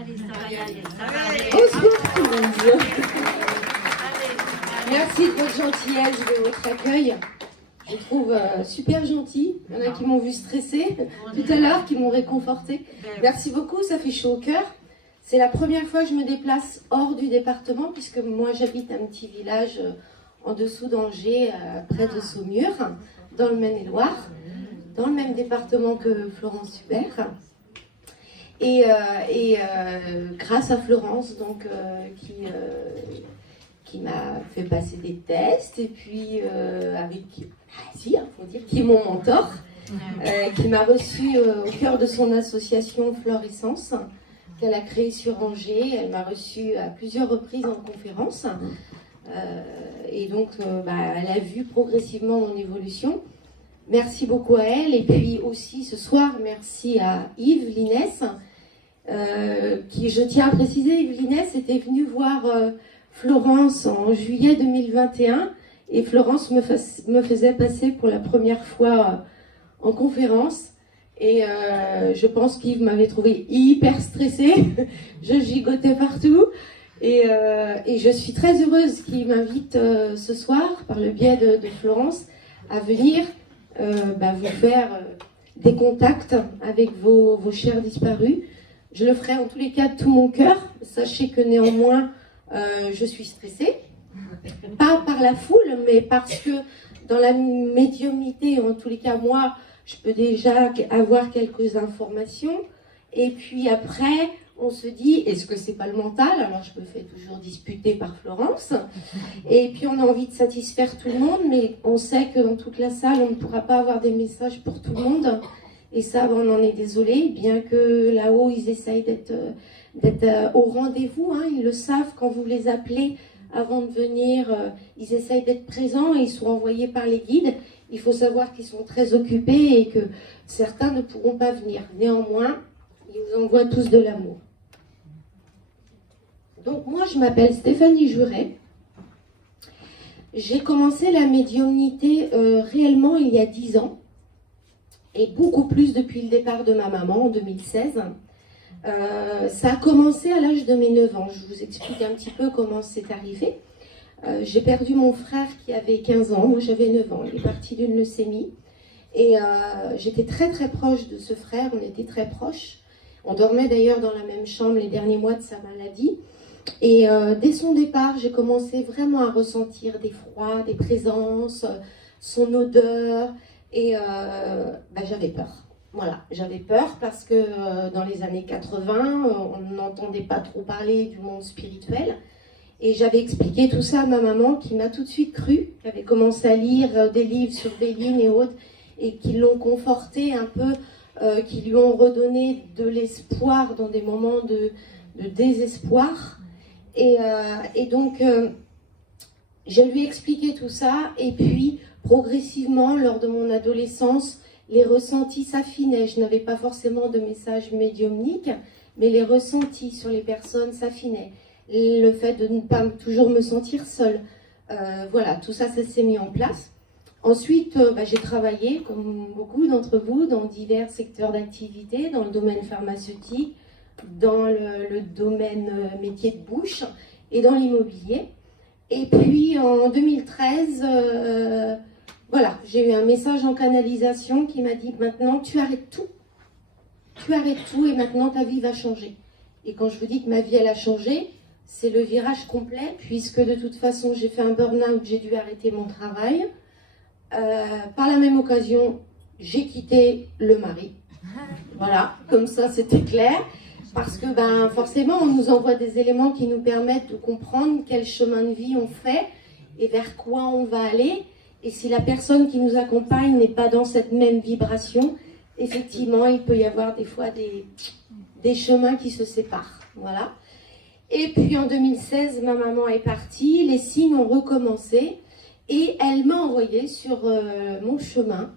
Allez, ça va y aller, ça va aller. Bonsoir. Merci de votre gentillesse, de votre accueil. Je trouve super gentil. Il y en a qui m'ont vu stresser tout à l'heure, qui m'ont réconforté. Merci beaucoup, ça fait chaud au cœur. C'est la première fois que je me déplace hors du département, puisque moi j'habite un petit village en dessous d'Angers, près de Saumur, dans le Maine-et-Loire, dans le même département que Florence Hubert. Et grâce à Florence, donc, qui m'a fait passer des tests, et puis faut dire, qui est mon mentor, qui m'a reçu au cœur de son association Floressence, qu'elle a créée sur Angers. Elle m'a reçu à plusieurs reprises en conférence. Et donc, elle a vu progressivement mon évolution. Merci beaucoup à elle. Et puis aussi, ce soir, merci à Yves Linès, qui, je tiens à préciser, Yves Linès était venu voir Florence en juillet 2021. Et Florence me faisait passer pour la première fois en conférence. Et je pense qu'Yves m'avait trouvé hyper stressée. Je gigotais partout. Et je suis très heureuse qu'il m'invite ce soir, par le biais de Florence, à venir vous faire des contacts avec vos chers disparus. Je le ferai en tous les cas de tout mon cœur. Sachez que néanmoins, je suis stressée. Pas par la foule, mais parce que dans la médiumnité, en tous les cas, moi, je peux déjà avoir quelques informations. Et puis après, on se dit, est-ce que c'est pas le mental? Alors je me fais toujours disputer par Florence. Et puis on a envie de satisfaire tout le monde, mais on sait que dans toute la salle, on ne pourra pas avoir des messages pour tout le monde. Et ça, on en est désolé, bien que là-haut, ils essayent d'être au rendez-vous. Hein, ils le savent, quand vous les appelez avant de venir, ils essayent d'être présents et ils sont envoyés par les guides. Il faut savoir qu'ils sont très occupés et que certains ne pourront pas venir. Néanmoins, ils vous envoient tous de l'amour. Donc moi, je m'appelle Stéphanie Juret. J'ai commencé la médiumnité réellement il y a 10 ans. Et beaucoup plus depuis le départ de ma maman en 2016. Ça a commencé à l'âge de mes 9 ans. Je vous explique un petit peu comment c'est arrivé. J'ai perdu mon frère qui avait 15 ans. Moi, j'avais 9 ans. Il est parti d'une leucémie. Et j'étais très très proche de ce frère. On était très proches. On dormait d'ailleurs dans la même chambre les derniers mois de sa maladie. Et dès son départ, j'ai commencé vraiment à ressentir des froids, des présences, son odeur. Et j'avais peur. Voilà, j'avais peur parce que dans les années 80, on n'entendait pas trop parler du monde spirituel. Et j'avais expliqué tout ça à ma maman qui m'a tout de suite cru, qui avait commencé à lire des livres sur Béline et autres, et qui l'ont conforté un peu, qui lui ont redonné de l'espoir dans des moments de désespoir. Et donc, je lui ai expliqué tout ça, et puis progressivement, lors de mon adolescence, les ressentis s'affinaient. Je n'avais pas forcément de message médiumnique, mais les ressentis sur les personnes s'affinaient. Le fait de ne pas toujours me sentir seule. Voilà, tout ça, ça s'est mis en place. Ensuite, j'ai travaillé, comme beaucoup d'entre vous, dans divers secteurs d'activité, dans le domaine pharmaceutique, dans le domaine métier de bouche et dans l'immobilier. Et puis, en 2013... voilà, j'ai eu un message en canalisation qui m'a dit « Maintenant, tu arrêtes tout. Tu arrêtes tout et maintenant, ta vie va changer. » Et quand je vous dis que ma vie, elle a changé, c'est le virage complet, puisque de toute façon, j'ai fait un burn-out, j'ai dû arrêter mon travail. Par la même occasion, j'ai quitté le mari. Voilà, comme ça, c'était clair. Parce que, forcément, on nous envoie des éléments qui nous permettent de comprendre quel chemin de vie on fait et vers quoi on va aller. Et si la personne qui nous accompagne n'est pas dans cette même vibration, effectivement, il peut y avoir des fois des chemins qui se séparent. Voilà. Et puis en 2016, ma maman est partie, les signes ont recommencé et elle m'a envoyé sur mon chemin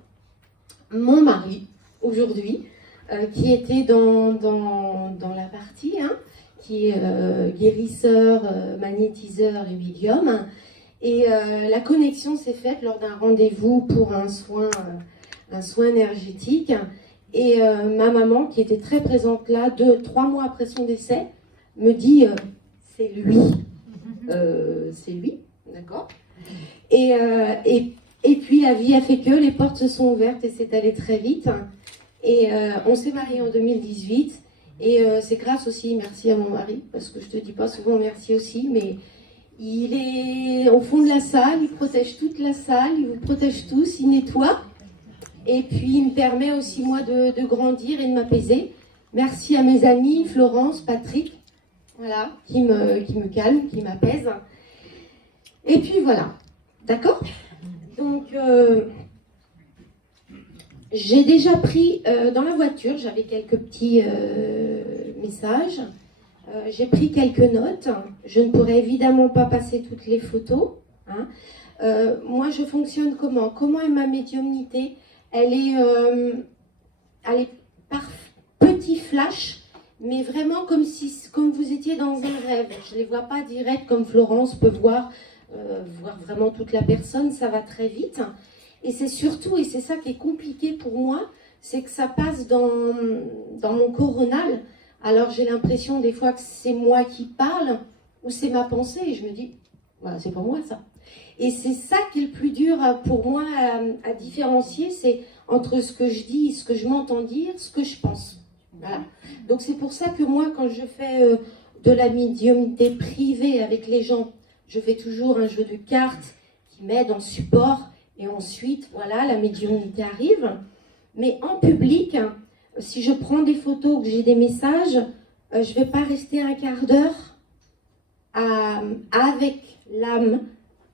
mon mari, aujourd'hui, qui était dans la partie, qui est guérisseur, magnétiseur et médium. Et la connexion s'est faite lors d'un rendez-vous pour un soin énergétique. Et ma maman, qui était très présente là, 3 mois après son décès, me dit c'est lui. C'est lui, d'accord. Et puis la vie a fait que les portes se sont ouvertes et c'est allé très vite. Et on s'est mariés en 2018. Et c'est grâce aussi, merci à mon mari, parce que je te dis pas souvent merci aussi, mais il est au fond de la salle, il protège toute la salle, il vous protège tous, il nettoie. Et puis il me permet aussi moi de grandir et de m'apaiser. Merci à mes amis, Florence, Patrick, voilà, qui me calment, qui m'apaisent. Et puis voilà, d'accord? Donc j'ai déjà pris dans la voiture, j'avais quelques petits messages, j'ai pris quelques notes. Je ne pourrais évidemment pas passer toutes les photos, hein. Moi je fonctionne comment est ma médiumnité? Elle est par petits flashs, mais vraiment comme vous étiez dans un rêve. Je ne les vois pas direct comme Florence peut voir vraiment toute la personne, ça va très vite. Et c'est surtout, et c'est ça qui est compliqué pour moi, c'est que ça passe dans mon coronal. Alors j'ai l'impression des fois que c'est moi qui parle, ou c'est ma pensée, et je me dis, voilà, c'est pas moi ça. Et c'est ça qui est le plus dur pour moi à différencier, c'est entre ce que je dis, ce que je m'entends dire, ce que je pense. Voilà. Donc c'est pour ça que moi, quand je fais de la médiumnité privée avec les gens, je fais toujours un jeu de cartes qui m'aide en support, et ensuite, voilà, la médiumnité arrive. Mais en public, si je prends des photos, que j'ai des messages, je ne vais pas rester un quart d'heure avec l'âme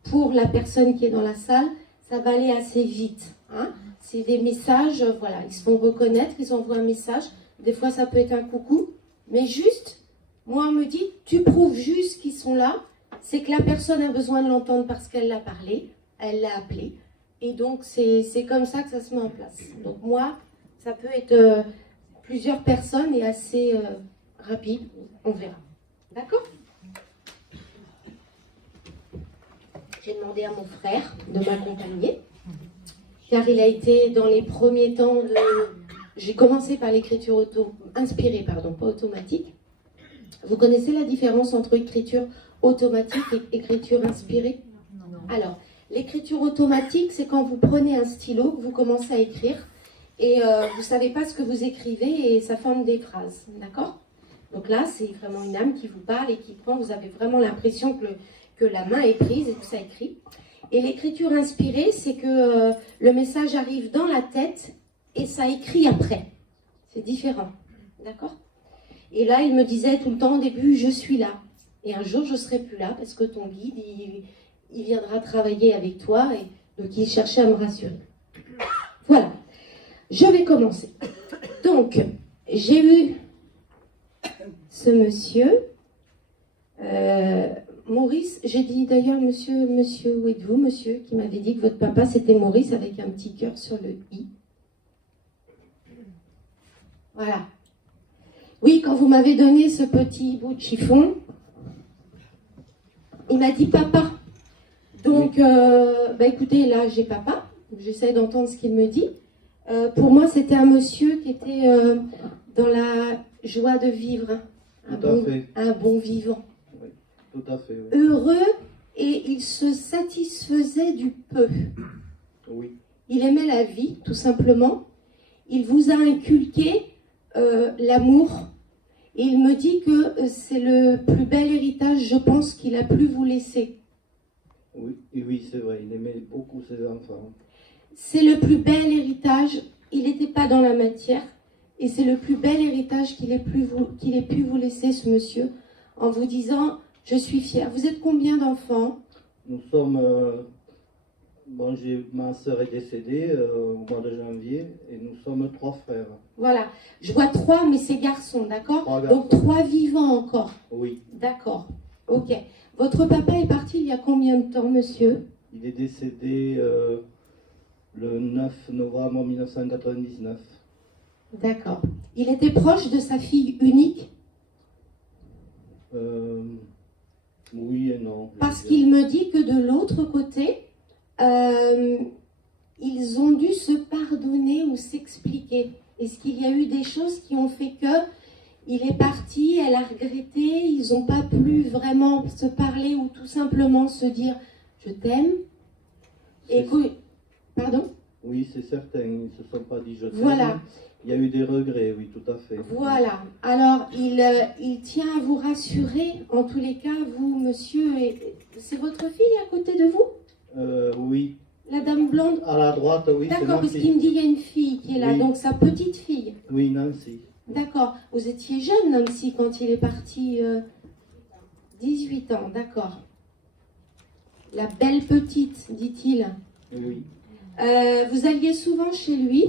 pour la personne qui est dans la salle. Ça va aller assez vite, hein. C'est des messages, voilà, ils se font reconnaître, ils envoient un message. Des fois, ça peut être un coucou, mais juste, moi, on me dit, tu prouves juste qu'ils sont là. C'est que la personne a besoin de l'entendre parce qu'elle l'a parlé, elle l'a appelé. Et donc, c'est comme ça que ça se met en place. Donc moi, ça peut être plusieurs personnes et assez rapide, on verra. D'accord? J'ai demandé à mon frère de m'accompagner, car il a été dans les premiers temps de... J'ai commencé par l'écriture inspirée, pas automatique. Vous connaissez la différence entre écriture automatique et écriture inspirée? Alors, l'écriture automatique, c'est quand vous prenez un stylo, que vous commencez à écrire, et vous ne savez pas ce que vous écrivez, et ça forme des phrases, d'accord? Donc là, c'est vraiment une âme qui vous parle et qui prend, vous avez vraiment l'impression que la main est prise et que ça écrit. Et l'écriture inspirée, c'est que le message arrive dans la tête et ça écrit après. C'est différent, d'accord? Et là, il me disait tout le temps au début, je suis là. Et un jour, je ne serai plus là parce que ton guide, il viendra travailler avec toi. Et donc, il cherchait à me rassurer. Voilà. Je vais commencer. Donc, j'ai eu ce monsieur, Maurice. J'ai dit d'ailleurs, monsieur, où êtes-vous, monsieur, qui m'avait dit que votre papa, c'était Maurice avec un petit cœur sur le i. Voilà. Oui, quand vous m'avez donné ce petit bout de chiffon, il m'a dit papa. Donc, écoutez, là, j'ai papa. J'essaie d'entendre ce qu'il me dit. Pour moi, c'était un monsieur qui était dans la joie de vivre. Un bon vivant. Oui, tout à fait. Oui. Heureux, et il se satisfaisait du peu. Oui. Il aimait la vie, tout simplement. Il vous a inculqué l'amour. Et il me dit que c'est le plus bel héritage, je pense, qu'il a pu vous laisser. Oui, et oui, c'est vrai, il aimait beaucoup ses enfants. C'est le plus bel héritage, il n'était pas dans la matière, et c'est le plus bel héritage qu'il ait pu vous laisser, ce monsieur, en vous disant, je suis fière. Vous êtes combien d'enfants? Nous sommes... ma sœur est décédée au mois de janvier, et nous sommes 3 frères. Voilà, je vois 3, mais c'est garçons, d'accord? 3 garçons. Donc 3 vivants encore. Oui. D'accord, ok. Votre papa est parti il y a combien de temps, monsieur? Il est décédé le 9 novembre 1999. D'accord. Il était proche de sa fille unique? Oui et non. Parce qu'il me dit que de l'autre côté, ils ont dû se pardonner ou s'expliquer. Est-ce qu'il y a eu des choses qui ont fait que il est parti, elle a regretté, ils n'ont pas pu vraiment se parler ou tout simplement se dire « je t'aime » Écoute, pardon? Oui, c'est certain, ils ne se sont pas dit je t'aime. Voilà. Il y a eu des regrets, oui, tout à fait. Voilà. Alors, il tient à vous rassurer, en tous les cas, vous, monsieur, c'est votre fille à côté de vous? Oui. La dame blonde? À la droite, oui, c'est D'accord, parce Nancy. qu'il me dit qu'il y a une fille qui est là, Oui. donc sa petite fille. Oui, Nancy. D'accord. Vous étiez jeune, Nancy, quand il est parti 18 ans, d'accord. La belle petite, dit-il. Oui. Vous alliez souvent chez lui?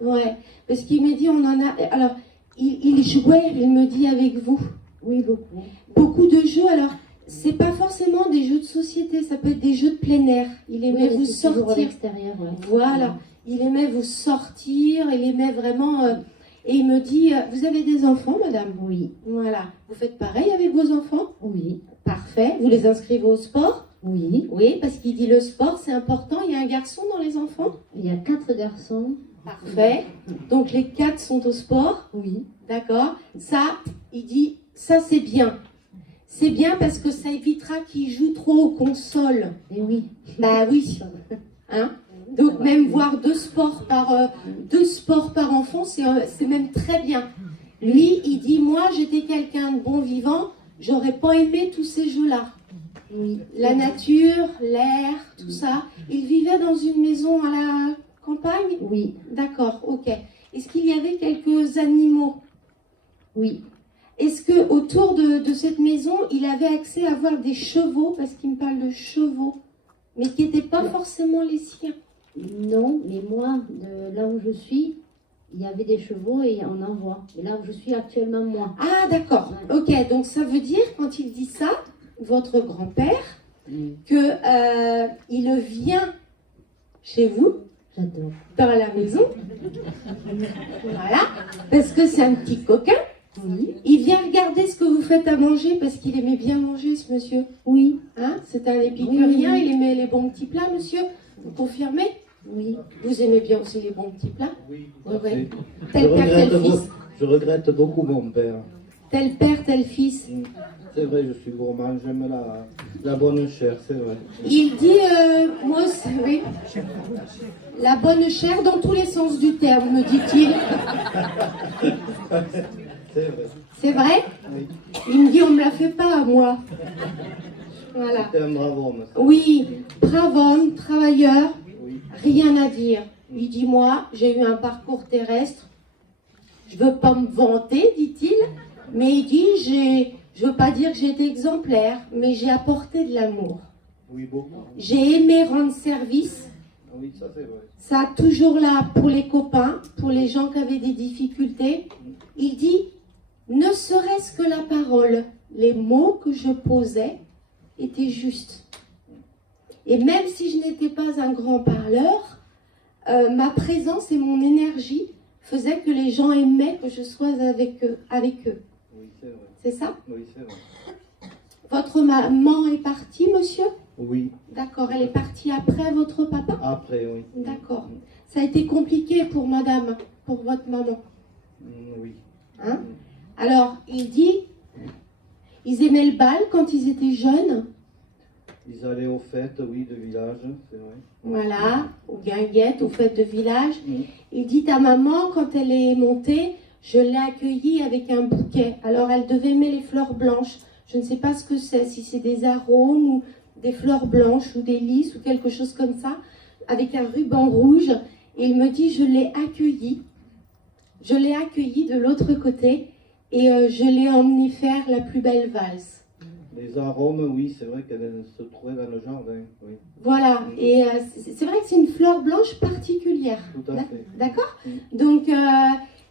Ouais. Parce qu'il me dit, on en a... Alors, il jouait, il me dit, avec vous. Oui, beaucoup. Beaucoup de jeux, alors... C'est pas forcément des jeux de société, ça peut être des jeux de plein air. Il aimait vous c'est toujours à sortir. l'extérieur, ouais. Voilà. Il aimait vous sortir, il aimait vraiment... Et il me dit, vous avez des enfants, madame? Oui, Voilà. Vous faites pareil avec vos enfants? oui, Parfait. Vous les inscrivez au sport? oui. Oui, parce qu'il dit le sport, c'est important. Il y a un garçon dans les enfants? Il y a 4 garçons. Parfait. Donc les 4 sont au sport? Oui, D'accord. Ça, il dit, ça c'est bien. C'est bien parce que ça évitera qu'ils jouent trop aux consoles. et oui. Bah oui. Hein? Donc même voir 2 sports par enfant, c'est même très bien. Lui, il dit, moi j'étais quelqu'un de bon vivant, j'aurais pas aimé tous ces jeux-là. Oui. La nature, l'air, tout ça. Il vivait dans une maison à la campagne? Oui, D'accord, ok. Est-ce qu'il y avait quelques animaux? oui. Est-ce que autour de cette maison, il avait accès à voir des chevaux, parce qu'il me parle de chevaux, mais qui n'étaient pas forcément les siens? Non, mais moi, de là où je suis, il y avait des chevaux et on en voit. Et là où je suis actuellement, moi. Ah, d'accord. Ok, donc ça veut dire, quand il dit ça, votre grand-père, que il vient chez vous, J'adore. dans la maison, voilà, parce que c'est un petit coquin. Oui, Il vient regarder ce que vous faites à manger, parce qu'il aimait bien manger, ce monsieur. oui, Hein? C'est un épicurien, Oui. il aimait les bons petits plats, monsieur. Vous confirmez? oui. Vous aimez bien aussi les bons petits plats? Oui, tout Ouais, à ouais. fait. Tel père, tel fils. Je regrette beaucoup mon père. Tel père, tel fils. C'est vrai, je suis gourmand, j'aime la bonne chair, c'est vrai. Il dit, moi, oui, la bonne chair dans tous les sens du terme, me dit-il. C'est vrai. C'est vrai? Oui. Il me dit, on me la fait pas à moi. Voilà. C'était un brave homme. ça. Oui, brave homme, travailleur, Oui. rien à dire. Il dit, moi, j'ai eu un parcours terrestre. Je veux pas me vanter, dit-il, mais il dit, je veux pas dire que j'ai été exemplaire, mais j'ai apporté de l'amour. Oui, beaucoup. J'ai aimé rendre service. Ah oui, ça c'est vrai. Ça, toujours là pour les copains, pour les gens qui avaient des difficultés. Il dit, ne serait-ce que la parole, les mots que je posais étaient justes. Et même si je n'étais pas un grand parleur, ma présence et mon énergie faisaient que les gens aimaient que je sois avec eux. Oui, c'est vrai. C'est ça? Oui, c'est vrai. Votre maman est partie, monsieur? Oui, D'accord, elle est partie après votre papa? après, oui. D'accord. Ça a été compliqué pour madame, pour votre maman. Oui. Hein? Alors, il dit, ils aimaient le bal quand ils étaient jeunes. Ils allaient aux fêtes, oui, de village, c'est vrai. Voilà, aux guinguettes, aux fêtes de village. Mm. Il dit à maman, quand elle est montée, je l'ai accueillie avec un bouquet. Alors, elle devait aimer les fleurs blanches. Je ne sais pas ce que c'est, si c'est des arômes ou des fleurs blanches ou des lys ou quelque chose comme ça, avec un ruban rouge. Et il me dit, je l'ai accueillie. Je l'ai accueillie de l'autre côté et je l'ai emmenée faire la plus belle valse. Les arômes, oui, c'est vrai qu'elle se trouvait dans le jardin, oui. Voilà, et c'est vrai que c'est une fleur blanche particulière. Tout à fait. D'accord? Mm. Donc,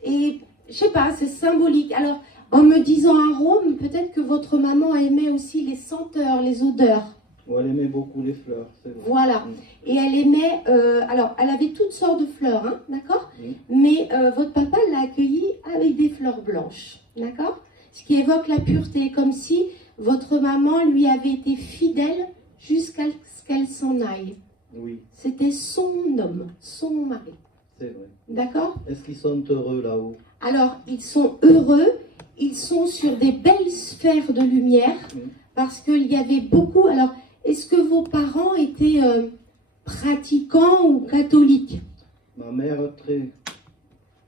et je sais pas, c'est symbolique. Alors, en me disant arôme, peut-être que votre maman aimait aussi les senteurs, les odeurs. Bon, elle aimait beaucoup les fleurs, c'est vrai. Voilà. Mm. Et elle aimait, alors, elle avait toutes sortes de fleurs, hein, d'accord? Mm. Mais votre papa l'a accueillie avec des fleurs blanches, d'accord? Ce qui évoque la pureté, comme si votre maman lui avait été fidèle jusqu'à ce qu'elle s'en aille. Oui, C'était son homme, son mari. C'est vrai. D'accord? Est-ce qu'ils sont heureux là-haut? Alors, ils sont heureux, ils sont sur des belles sphères de lumière, parce qu'il y avait beaucoup... Alors, est-ce que vos parents étaient pratiquants ou catholiques? Ma mère, très.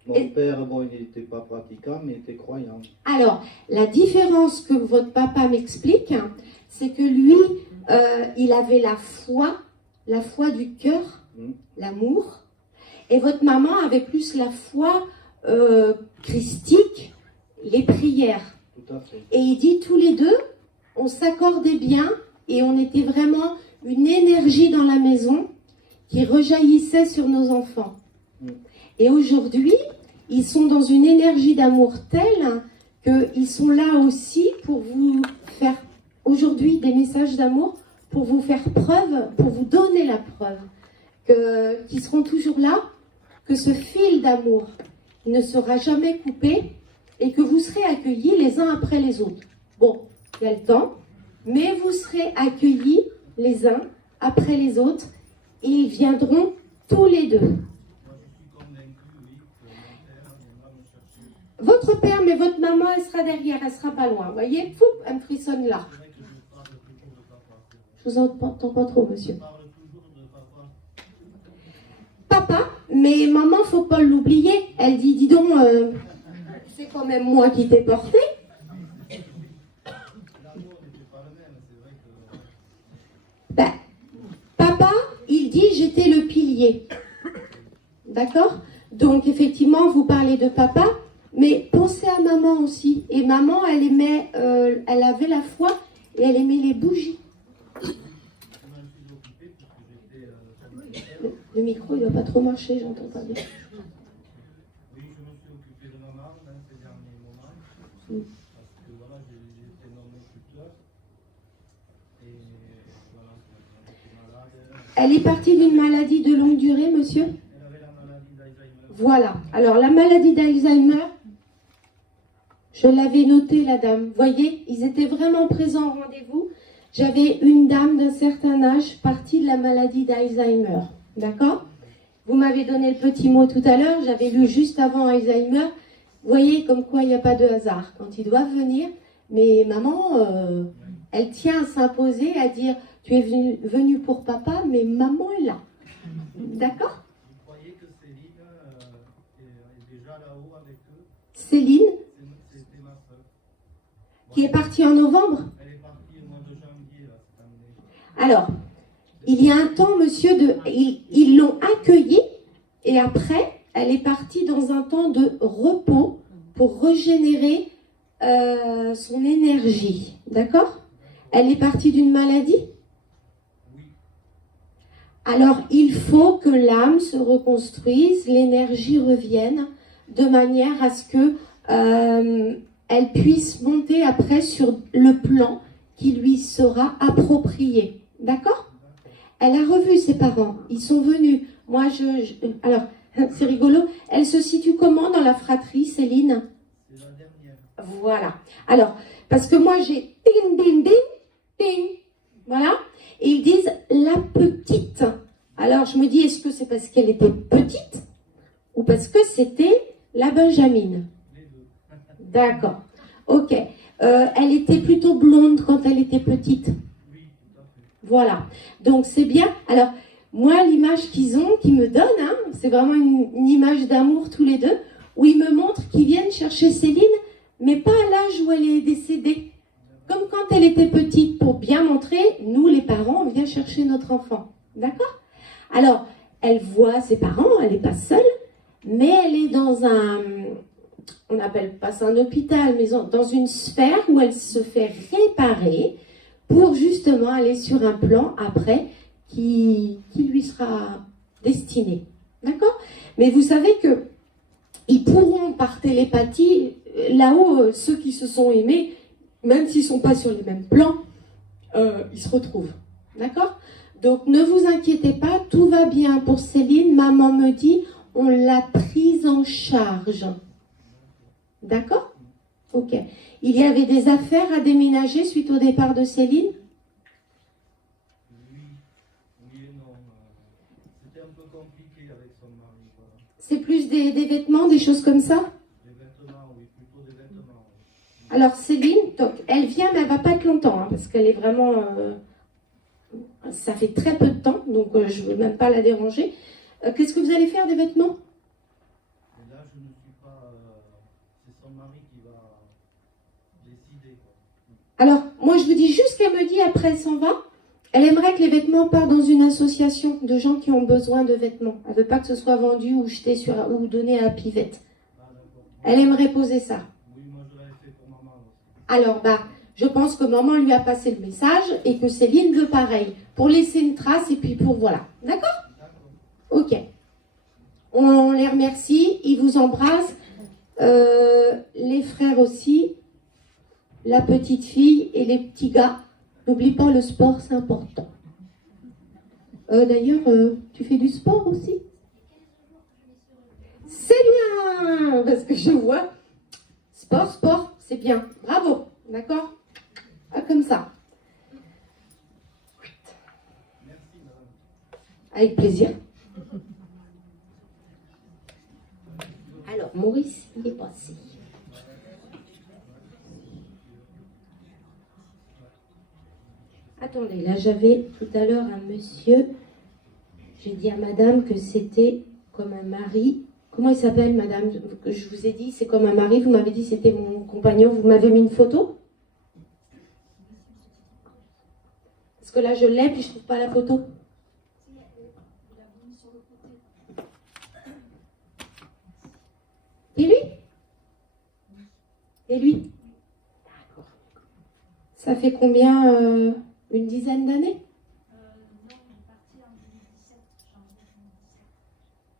Mon père, bon, il n'était pas pratiquant, mais il était croyant. Alors, la différence que votre papa m'explique, c'est que lui, il avait la foi du cœur, l'amour, et votre maman avait plus la foi christique, les prières. Tout à fait. Et il dit tous les deux, on s'accordait bien et on était vraiment une énergie dans la maison qui rejaillissait sur nos enfants. Et aujourd'hui, ils sont dans une énergie d'amour telle qu'ils sont là aussi pour vous faire aujourd'hui des messages d'amour, pour vous faire preuve, pour vous donner la preuve qu'ils seront toujours là, que ce fil d'amour ne sera jamais coupé et que vous serez accueillis les uns après les autres. Bon, il y a le temps, mais vous serez accueillis les uns après les autres et ils viendront tous les deux. Votre père, mais votre maman, elle sera derrière, elle sera pas loin. Vous voyez, pouf, elle me frissonne là. Je vous entends pas trop, monsieur. Papa, mais maman, faut pas l'oublier. Elle dit, dis donc, c'est quand même moi qui t'ai porté. Ben, papa, il dit, j'étais le pilier. D'accord? Donc, effectivement, vous parlez de papa, mais pensez à maman aussi. Et maman, elle aimait, elle avait la foi et elle aimait les bougies. Le micro, il ne doit pas trop marcher, j'entends pas bien. Oui, je me suis occupé de maman dans ces derniers moments, parce que voilà, j'ai été nommé tuteur, et voilà, j'étais malade. Elle est partie d'une maladie de longue durée, monsieur? Elle avait la maladie d'Alzheimer. Voilà. Alors, la maladie d'Alzheimer, je l'avais noté, la dame. Vous voyez, ils étaient vraiment présents au rendez-vous. J'avais une dame d'un certain âge partie de la maladie d'Alzheimer. D'accord? Vous m'avez donné le petit mot tout à l'heure, j'avais lu juste avant Alzheimer. Vous voyez comme quoi il n'y a pas de hasard. Quand ils doivent venir, mais maman, elle tient à s'imposer, à dire, tu es venu pour papa, mais maman est là. D'accord? Vous croyez que Céline est déjà là-haut avec eux? Céline, C'était ma soeur. qui est partie en novembre? Elle est partie au mois de janvier, là, cette année. Alors, il y a un temps, monsieur, ils l'ont accueillie et après, elle est partie dans un temps de repos pour régénérer son énergie. D'accord? Elle est partie d'une maladie? Oui. Alors, il faut que l'âme se reconstruise, l'énergie revienne de manière à ce que elle puisse monter après sur le plan qui lui sera approprié. D'accord? Elle a revu ses parents, ils sont venus. Moi, alors, c'est rigolo. Elle se situe comment dans la fratrie, Céline? C'est la dernière. Voilà. Alors, parce que moi, j'ai ding, ding, ding, ding. Voilà. Et ils disent la petite. Alors, je me dis, est-ce que c'est parce qu'elle était petite ou parce que c'était la Benjamine? Les deux. D'accord. Ok. Elle était plutôt blonde quand elle était petite. Oui, tout à fait. Voilà. Donc, c'est bien. Alors, moi, l'image qu'ils me donnent, hein, c'est vraiment une image d'amour tous les deux, où ils me montrent qu'ils viennent chercher Céline, mais pas à l'âge où elle est décédée. Comme quand elle était petite, pour bien montrer, nous, les parents, on vient chercher notre enfant. D'accord? Alors, elle voit ses parents, elle n'est pas seule, mais elle est dans on n'appelle pas ça un hôpital, mais dans une sphère où elle se fait réparer pour justement aller sur un plan après qui lui sera destiné. D'accord? Mais vous savez que ils pourront par télépathie, là-haut, ceux qui se sont aimés, même s'ils ne sont pas sur les mêmes plans, ils se retrouvent. D'accord? Donc ne vous inquiétez pas, tout va bien pour Céline. Maman me dit, on l'a prise en charge. D'accord? Ok. Il y avait des affaires à déménager suite au départ de Céline? Oui, oui et non. C'était un peu compliqué avec son mari. Voilà. C'est plus des vêtements, des choses comme ça? Des vêtements, oui, plutôt des vêtements. Oui. Alors Céline, donc, elle vient, mais elle va pas être longtemps, hein, parce qu'elle est vraiment... ça fait très peu de temps, donc je ne veux même pas la déranger. Qu'est-ce que vous allez faire des vêtements? Et là, je ne suis pas. C'est son mari qui va décider, quoi. Alors, moi je vous dis juste qu'elle me dit, après elle s'en va, elle aimerait que les vêtements partent dans une association de gens qui ont besoin de vêtements. Elle ne veut pas que ce soit vendu ou jeté ou donné à Pivette. Ah, d'accord. Elle aimerait poser ça. Oui, moi, je l'avais fait pour maman aussi. Alors, je pense que maman lui a passé le message et que Céline veut pareil, pour laisser une trace et puis pour voilà. D'accord? D'accord. Ok. On les remercie, ils vous embrassent, les frères aussi, la petite fille et les petits gars. N'oublie pas, le sport, c'est important. D'ailleurs, tu fais du sport aussi? C'est bien, parce que je vois. Sport, c'est bien. Bravo, d'accord? Ah, comme ça. Merci, madame. Avec plaisir. Alors, Maurice, il est passé. Attendez, là j'avais tout à l'heure un monsieur, j'ai dit à madame que c'était comme un mari. Comment il s'appelle, madame? Que je vous ai dit, c'est comme un mari, vous m'avez dit c'était mon compagnon, vous m'avez mis une photo? Parce que là je l'ai, puis je ne trouve pas la photo. Et lui? Et lui? D'accord. Ça fait combien? Une dizaine d'années?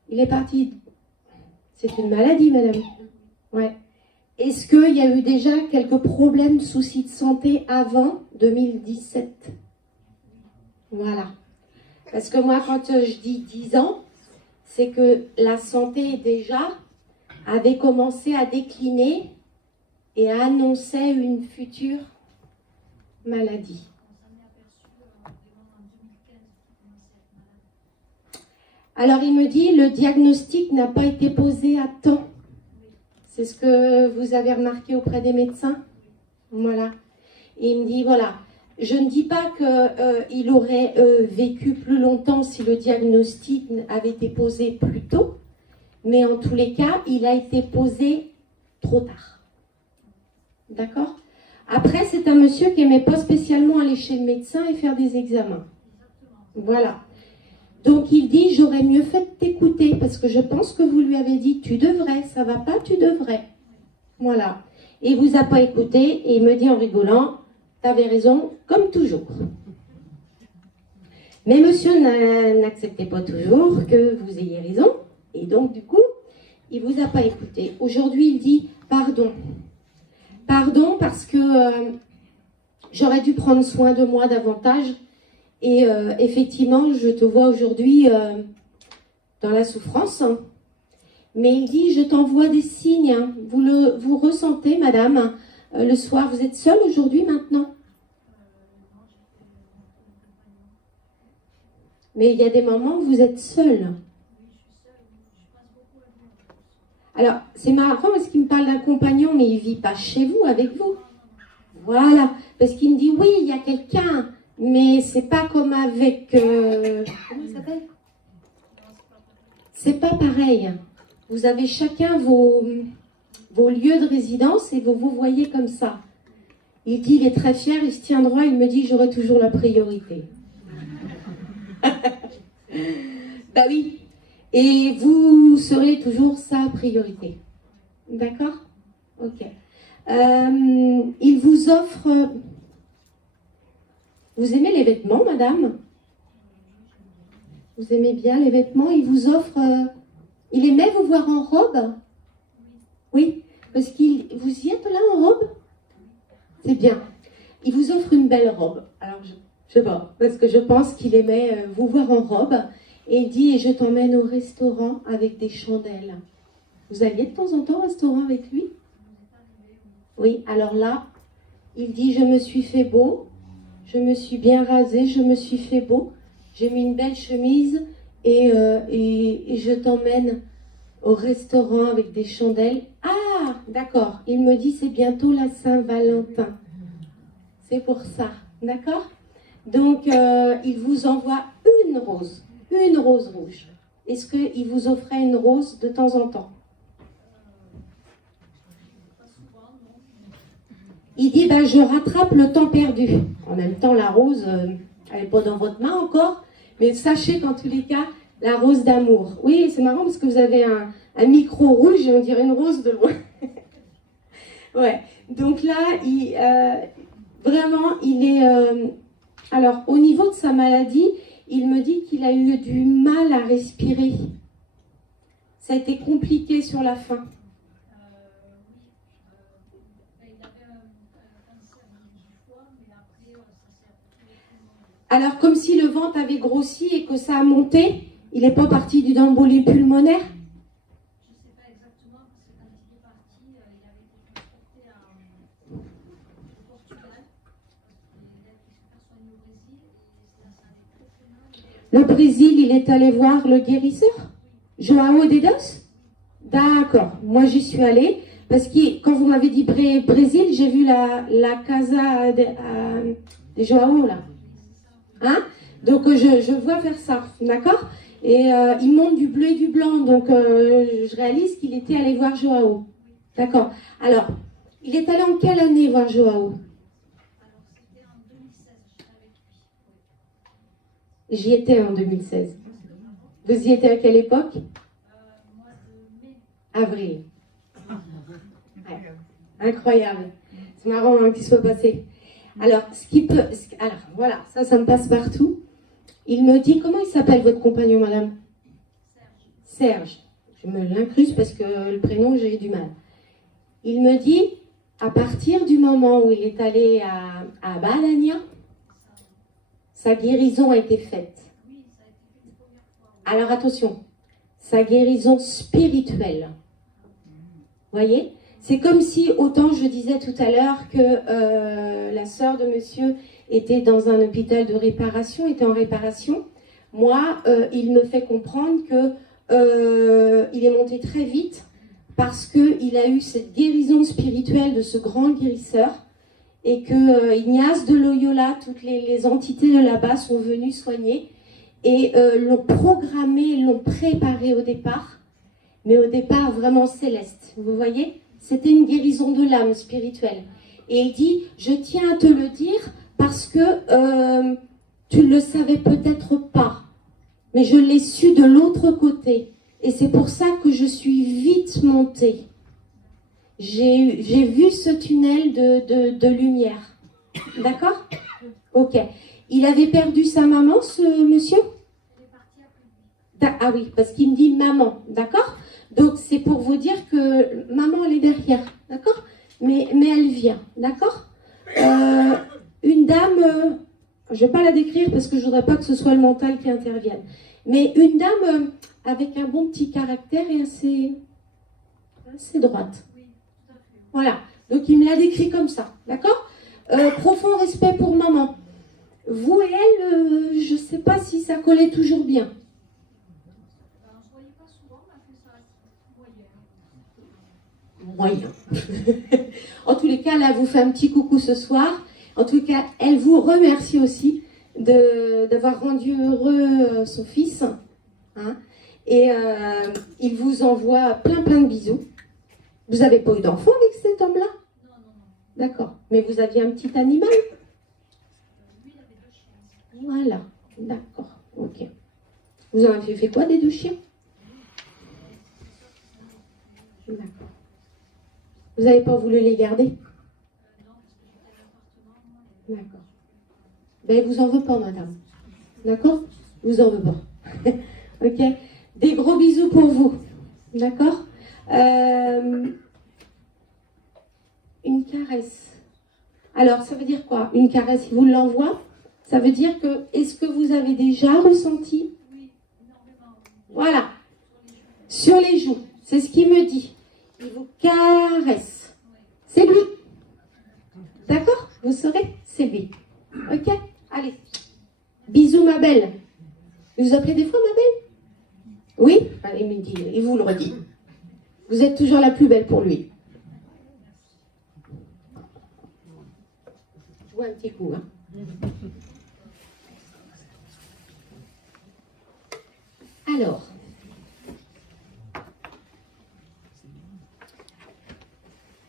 Il est parti. C'est une maladie, madame. Ouais. Est-ce qu'il y a eu déjà quelques problèmes, soucis de santé avant 2017? Voilà. Parce que moi, quand je dis 10 ans, c'est que la santé déjà avait commencé à décliner et annonçait une future maladie. Alors il me dit, le diagnostic n'a pas été posé à temps. C'est ce que vous avez remarqué auprès des médecins? Voilà. Et il me dit, voilà, je ne dis pas qu'il aurait vécu plus longtemps si le diagnostic avait été posé plus tôt, mais en tous les cas, il a été posé trop tard. D'accord? Après, c'est un monsieur qui n'aimait pas spécialement aller chez le médecin et faire des examens. Voilà. Donc il dit, j'aurais mieux fait de t'écouter, parce que je pense que vous lui avez dit, tu devrais, ça va pas, tu devrais. Voilà. Et il vous a pas écouté, et il me dit en rigolant, t'avais raison, comme toujours. Mais monsieur n'acceptait pas toujours que vous ayez raison, et donc du coup, il vous a pas écouté. Aujourd'hui, il dit, pardon. Pardon parce que j'aurais dû prendre soin de moi davantage. Et effectivement, je te vois aujourd'hui dans la souffrance. Mais il dit, je t'envoie des signes. Hein. Vous ressentez, madame, le soir, vous êtes seule aujourd'hui maintenant? Mais il y a des moments où vous êtes seule. Alors, c'est marrant parce qu'il me parle d'un compagnon, mais il ne vit pas chez vous, avec vous. Voilà. Parce qu'il me dit, oui, il y a quelqu'un, mais c'est pas comme avec... comment il s'appelle? C'est pas pareil. Vous avez chacun vos lieux de résidence et vous vous voyez comme ça. Il dit, il est très fier, il se tient droit, il me dit, j'aurai toujours la priorité. Bah oui. Et vous serez toujours sa priorité. D'accord? Ok. Il vous offre... Vous aimez les vêtements, madame? Vous aimez bien les vêtements? Il vous offre... Il aimait vous voir en robe? Oui. Parce qu'il... Vous y êtes là en robe? C'est bien. Il vous offre une belle robe. Alors, je sais pas. Parce que je pense qu'il aimait vous voir en robe. Et il dit, et je t'emmène au restaurant avec des chandelles. Vous alliez de temps en temps au restaurant avec lui? Oui, alors là, il dit, je me suis fait beau, je me suis bien rasé, je me suis fait beau, j'ai mis une belle chemise et je t'emmène au restaurant avec des chandelles. Ah, d'accord. Il me dit c'est bientôt la Saint-Valentin. C'est pour ça, d'accord? Donc, il vous envoie une rose rouge. Est-ce qu'il vous offrait une rose de temps en temps? Il dit, ben, je rattrape le temps perdu. En même temps, la rose, elle n'est pas dans votre main encore, mais sachez qu'en tous les cas, la rose d'amour. Oui, c'est marrant parce que vous avez un micro rouge et on dirait une rose de loin. Ouais, donc là, vraiment, il est... alors, au niveau de sa maladie, il me dit qu'il a eu du mal à respirer. Ça a été compliqué sur la fin. Alors, comme si le ventre avait grossi et que ça a monté, il n'est pas parti d'une embolie pulmonaire? Je ne sais pas exactement, parce que quand il est parti, il avait été transporté au Portugal, parce qu'il a été super soigné au Brésil, et ça allait très très mal. Le Brésil, il est allé voir le guérisseur? João de Deus? D'accord, moi j'y suis allée, parce que quand vous m'avez dit Brésil, j'ai vu la casa de João là. Hein? Donc je vois faire ça, d'accord? Et il montre du bleu et du blanc, donc je réalise qu'il était allé voir João. D'accord. Alors, il est allé en quelle année voir João? Alors c'était en 2016, j'étais avec lui. J'y étais en 2016. Vous y étiez à quelle époque? Mois de mai. Avril. Ouais. Incroyable. C'est marrant hein, qu'il soit passé. Alors, alors, voilà, ça me passe partout. Il me dit, comment il s'appelle votre compagnon, madame? Serge. Je me l'incruste parce que le prénom, j'ai eu du mal. Il me dit, à partir du moment où il est allé à Badania, sa guérison a été faite. Oui, ça a été fait une première fois. Alors, attention, sa guérison spirituelle. Voyez? C'est comme si, autant je disais tout à l'heure que la sœur de monsieur était dans un hôpital de réparation, était en réparation. Moi, il me fait comprendre que il est monté très vite parce qu'il a eu cette guérison spirituelle de ce grand guérisseur et que Ignace de Loyola, toutes les entités de là-bas sont venues soigner et l'ont programmé, l'ont préparé au départ, mais au départ vraiment céleste. Vous voyez? C'était une guérison de l'âme spirituelle. Et il dit, je tiens à te le dire parce que tu ne le savais peut-être pas, mais je l'ai su de l'autre côté. Et c'est pour ça que je suis vite montée. J'ai vu ce tunnel de lumière. D'accord? Ok. Il avait perdu sa maman, ce monsieur? Elle est partie après lui. Ah oui, parce qu'il me dit maman. D'accord? Donc, c'est pour vous dire que maman, elle est derrière, d'accord? Mais elle vient, d'accord? Une dame, je ne vais pas la décrire parce que je ne voudrais pas que ce soit le mental qui intervienne, mais une dame avec un bon petit caractère et assez droite. Oui, tout à fait. Voilà, donc il me l'a décrit comme ça, d'accord? Profond respect pour maman. Vous et elle, je ne sais pas si ça collait toujours bien. On ne se voyait pas souvent, mais ça reste moyen. En tous les cas, là, elle vous fait un petit coucou ce soir. En tout cas, elle vous remercie aussi d'avoir rendu heureux son fils. Hein. Et il vous envoie plein de bisous. Vous n'avez pas eu d'enfant avec cet homme-là? Non. D'accord. Mais vous aviez un petit animal? Lui, il avait 2 chiens. Voilà. D'accord. Ok. Vous en avez fait quoi des 2 chiens? D'accord. Vous n'avez pas voulu les garder? Non, parce que j'étais à l'appartement, moi. D'accord. Ben, vous en veut pas, madame. D'accord? Vous en veut pas. Ok? Des gros bisous pour vous. D'accord? Une caresse. Alors, ça veut dire quoi? Une caresse, il vous l'envoie? Ça veut dire que, est-ce que vous avez déjà ressenti? Oui, énormément. Voilà. Sur les joues. C'est ce qu'il me dit. Il vous caresse. C'est lui. D'accord? Vous saurez? C'est lui. Ok? Allez. Bisous, ma belle. Vous vous appelez des fois ma belle? Oui? Allez, il me dit. Il vous le redit. Vous êtes toujours la plus belle pour lui. Je vois un petit coup, hein. Alors,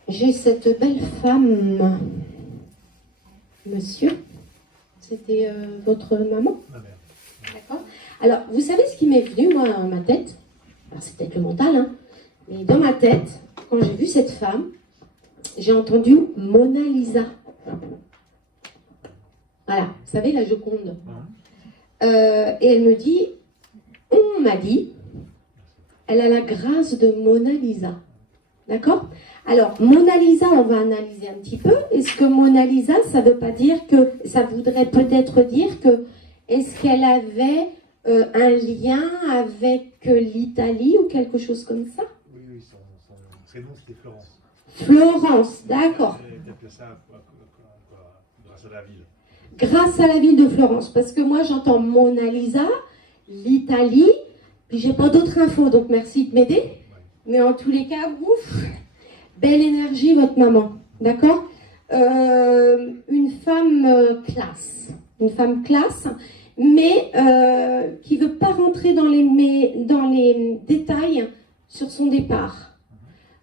j'ai cette belle femme, monsieur, c'était votre maman? Ma mère. D'accord. Alors, vous savez ce qui m'est venu, moi, dans ma tête? Alors, c'est peut-être le mental, hein, mais dans ma tête, quand j'ai vu cette femme, j'ai entendu Mona Lisa. Voilà, vous savez, la Joconde. Et elle me dit, on m'a dit, elle a la grâce de Mona Lisa. D'accord? Alors, Mona Lisa, on va analyser un petit peu. Est-ce que Mona Lisa, ça veut pas dire que, ça voudrait peut-être dire que, est-ce qu'elle avait un lien avec l'Italie ou quelque chose comme ça? Oui, oui, son prénom c'était Florence. Florence, d'accord. Elle appelait ça grâce à la ville. Grâce à la ville de Florence, parce que moi j'entends Mona Lisa, l'Italie, puis j'ai pas d'autres infos, donc merci de m'aider. Mais en tous les cas, ouf, belle énergie votre maman, d'accord? Une femme classe, mais qui veut pas rentrer dans les détails sur son départ.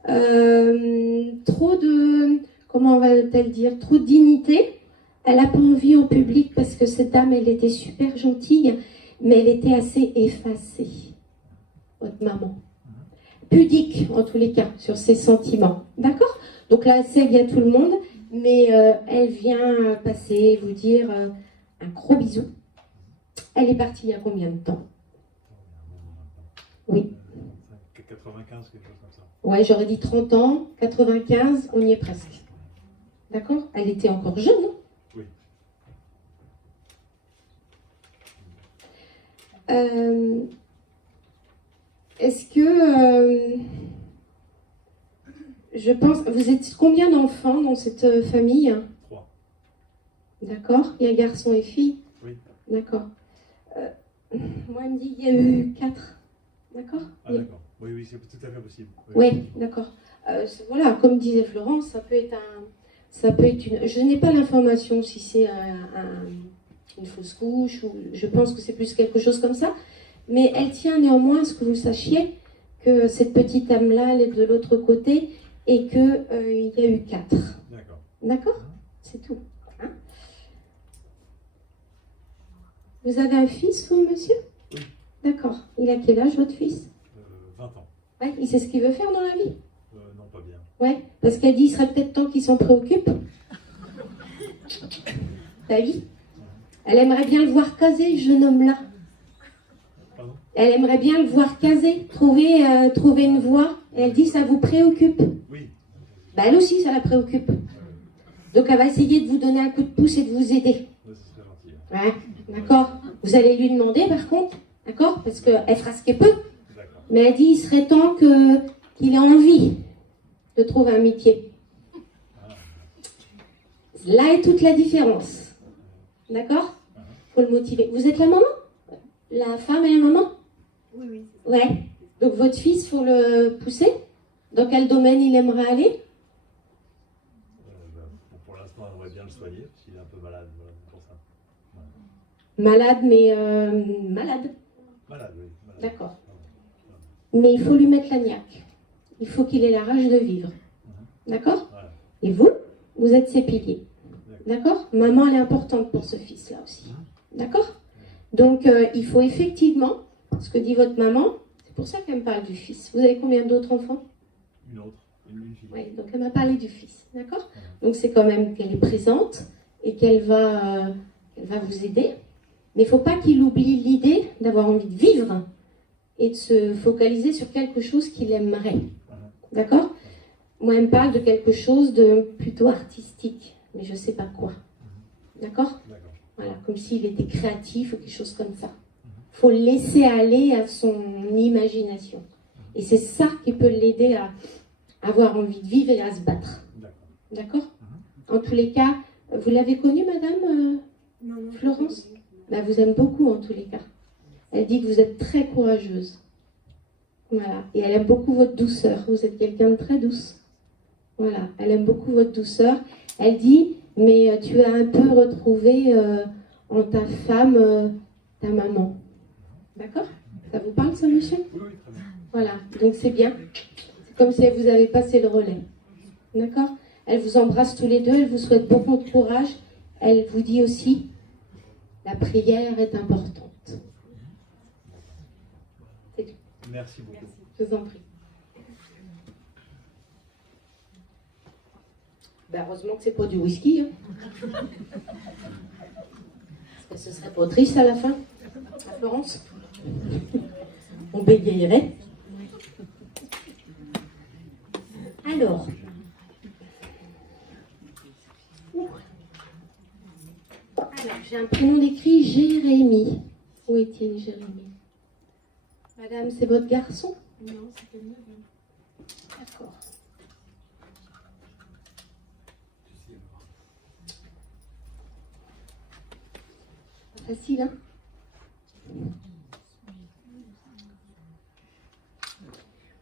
Trop de, comment va-t-elle dire, trop de dignité. Elle n'a pas envie en public parce que cette dame, elle était super gentille, mais elle était assez effacée, votre maman. Pudique, en tous les cas, sur ses sentiments. D'accord? Donc là, elle vient tout le monde, mais elle vient passer, vous dire un gros bisou. Elle est partie il y a combien de temps? Oui. 95, quelque chose comme ça. Ouais, j'aurais dit 30 ans, 95, on y est presque. D'accord? Elle était encore jeune, non? Oui. Est-ce que je pense, vous êtes combien d'enfants dans cette famille? 3. D'accord. Il y a garçon et fille? Oui. D'accord. Moi, elle me dit qu'il y a eu 4. D'accord? Ah d'accord. Oui, oui, c'est tout à fait possible. Oui, d'accord. Voilà, comme disait Florence, ça peut être une. Je n'ai pas l'information si c'est une fausse couche ou je pense que c'est plus quelque chose comme ça. Mais elle tient néanmoins à ce que vous sachiez que cette petite âme-là, elle est de l'autre côté et qu'il y a eu 4. D'accord. D'accord? C'est tout. Hein? Vous avez un fils, vous, monsieur? Oui. D'accord. Il a quel âge, votre fils? 20 ans. Ouais, il sait ce qu'il veut faire dans la vie? Non, pas bien. Ouais, parce qu'elle dit il serait peut-être temps qu'il s'en préoccupe. Ta vie? Elle aimerait bien le voir caser, ce jeune homme-là. Pardon? Elle aimerait bien le voir caser, trouver une voie. Et elle dit ça vous préoccupe. Oui. Ben, elle aussi, ça la préoccupe. Donc elle va essayer de vous donner un coup de pouce et de vous aider. Ouais, ce serait gentil. Ouais, d'accord. Vous allez lui demander par contre, d'accord? Parce qu'elle fera ce qu'elle peut. D'accord. Mais elle dit il serait temps qu'il ait envie de trouver un métier. Là est toute la différence. D'accord? Faut le motiver. Vous êtes la maman? La femme et la maman? Oui, oui. Ouais. Donc votre fils, faut le pousser? Dans quel domaine il aimerait aller? Pour l'instant, on va bien le soigner, parce qu'il est un peu malade, voilà, pour ça. Malade, mais malade. Malade, oui. Malade. D'accord. Mais il faut lui mettre la niaque. Il faut qu'il ait la rage de vivre. D'accord? Voilà. Et vous êtes ses piliers. D'accord? Maman, elle est importante pour ce fils-là aussi. D'accord? Donc, il faut effectivement, ce que dit votre maman, c'est pour ça qu'elle me parle du fils. Vous avez combien d'autres enfants? Une autre, une fille. Oui, donc elle m'a parlé du fils. D'accord? Donc, c'est quand même qu'elle est présente et qu'elle va vous aider. Mais il ne faut pas qu'il oublie l'idée d'avoir envie de vivre et de se focaliser sur quelque chose qu'il aimerait. D'accord? Moi, elle me parle de quelque chose de plutôt artistique, mais je ne sais pas quoi. D'accord? D'accord. Voilà, comme s'il était créatif ou quelque chose comme ça. Il faut le laisser aller à son imagination. Et c'est ça qui peut l'aider à avoir envie de vivre et à se battre. D'accord? En tous les cas, vous l'avez connue, madame Florence? Ben, vous aime beaucoup en tous les cas. Elle dit que vous êtes très courageuse. Voilà. Et elle aime beaucoup votre douceur. Vous êtes quelqu'un de très douce. Voilà. Elle aime beaucoup votre douceur. Elle dit, mais tu as un peu retrouvé en ta femme ta maman. D'accord? Ça vous parle, ça, monsieur? Oui, oui, très bien. Voilà. Donc c'est bien. C'est comme si elle vous avait passé le relais. D'accord? Elle vous embrasse tous les deux. Elle vous souhaite beaucoup de courage. Elle vous dit aussi, la prière est importante. C'est tout. Merci beaucoup. Je vous en prie. Ben, heureusement que c'est pas du whisky. Hein. Parce que ce serait pas triste à la fin, à Florence. On bégayerait. Alors. Alors, j'ai un prénom d'écrit Jérémy. Où est-il, Jérémy? Madame, c'est votre garçon? Non, c'était mieux. D'accord. Pas facile, hein?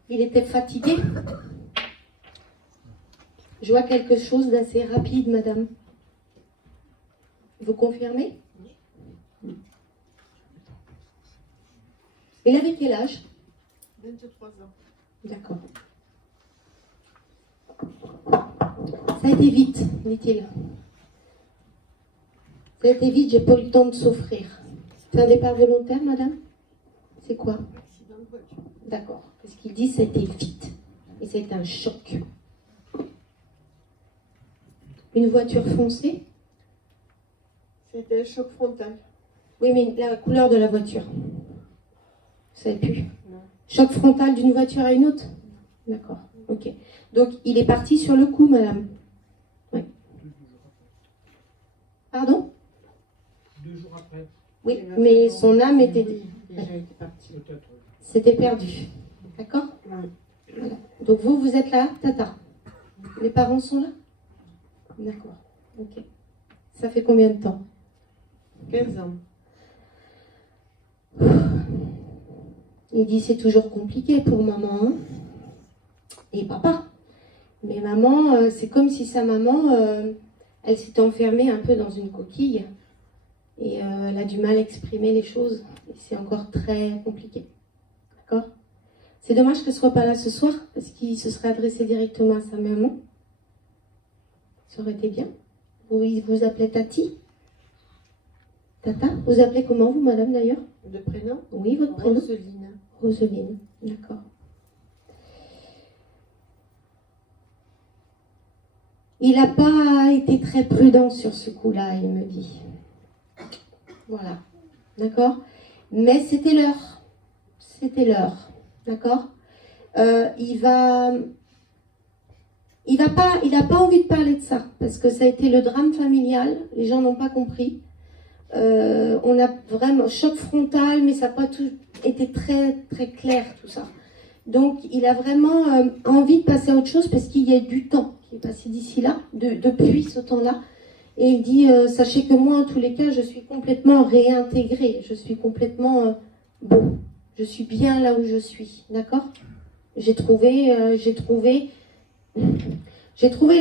Il était fatigué. Je vois quelque chose d'assez rapide, madame. Vous confirmez? Il avait quel âge? 23 ans. D'accord. Ça a été vite, dit-il. Ça a été vite, j'ai pas eu le temps de souffrir. C'est un départ volontaire, madame? C'est quoi? Accident de voiture. D'accord. Parce qu'il dit ça a été vite. Et c'est un choc. Une voiture foncée? C'était un choc frontal. Oui, mais la couleur de la voiture. Vous savez plus? Non. Choc frontal d'une voiture à une autre? D'accord. Ok. Donc, il est parti sur le coup, madame? Oui. Pardon? 2 jours après, Oui, mais son âme était... Déjà été parti. peut-être. C'était perdu. D'accord? Ouais. Voilà. Donc, vous êtes là, tata? Les parents sont là? D'accord. Ok. Ça fait combien de temps? 15 ans. Il dit c'est toujours compliqué pour maman hein, et papa. Mais maman, c'est comme si sa maman, elle s'était enfermée un peu dans une coquille et elle a du mal à exprimer les choses. Et c'est encore très compliqué. D'accord? C'est dommage qu'elle ne soit pas là ce soir parce qu'il se serait adressé directement à sa maman. Ça aurait été bien. Il vous appelez Tati? Tata? Vous appelez comment vous, madame, d'ailleurs? De prénom? Oui, votre prénom? Roseline. Roseline, d'accord. Il n'a pas été très prudent sur ce coup-là, il me dit. Voilà, d'accord? Mais c'était l'heure. C'était l'heure, d'accord? Il n'a pas envie de parler de ça, parce que ça a été le drame familial, les gens n'ont pas compris. On a vraiment choc frontal, mais ça n'a pas tout été très très clair tout ça. Donc il a vraiment envie de passer à autre chose parce qu'il y a du temps qui est passé d'ici là, depuis ce temps-là. Et il dit sachez que moi en tous les cas je suis complètement réintégrée, je suis complètement bon, je suis bien là où je suis, d'accord? J'ai trouvé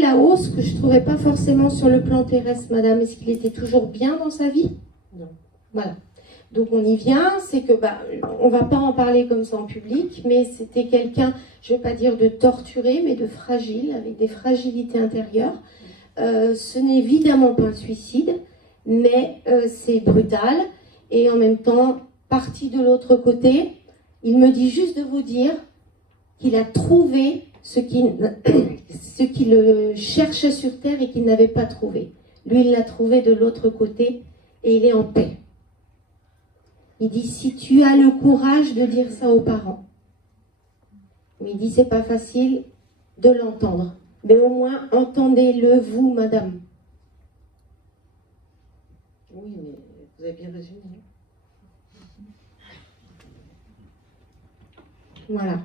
la hausse que je ne trouvais pas forcément sur le plan terrestre, madame. Est-ce qu'il était toujours bien dans sa vie? Non. Voilà. Donc on y vient, c'est que, on ne va pas en parler comme ça en public, mais c'était quelqu'un, je ne veux pas dire de torturé, mais de fragile, avec des fragilités intérieures. Ce n'est évidemment pas un suicide, mais c'est brutal. Et en même temps, parti de l'autre côté, il me dit juste de vous dire qu'il a trouvé ce qu'il cherchait sur terre et qu'il n'avait pas trouvé. Lui, il l'a trouvé de l'autre côté et il est en paix. Il dit, si tu as le courage de dire ça aux parents. Mais il dit, c'est pas facile de l'entendre. Mais au moins, entendez-le vous, madame. Oui, mais vous avez bien résumé. Voilà.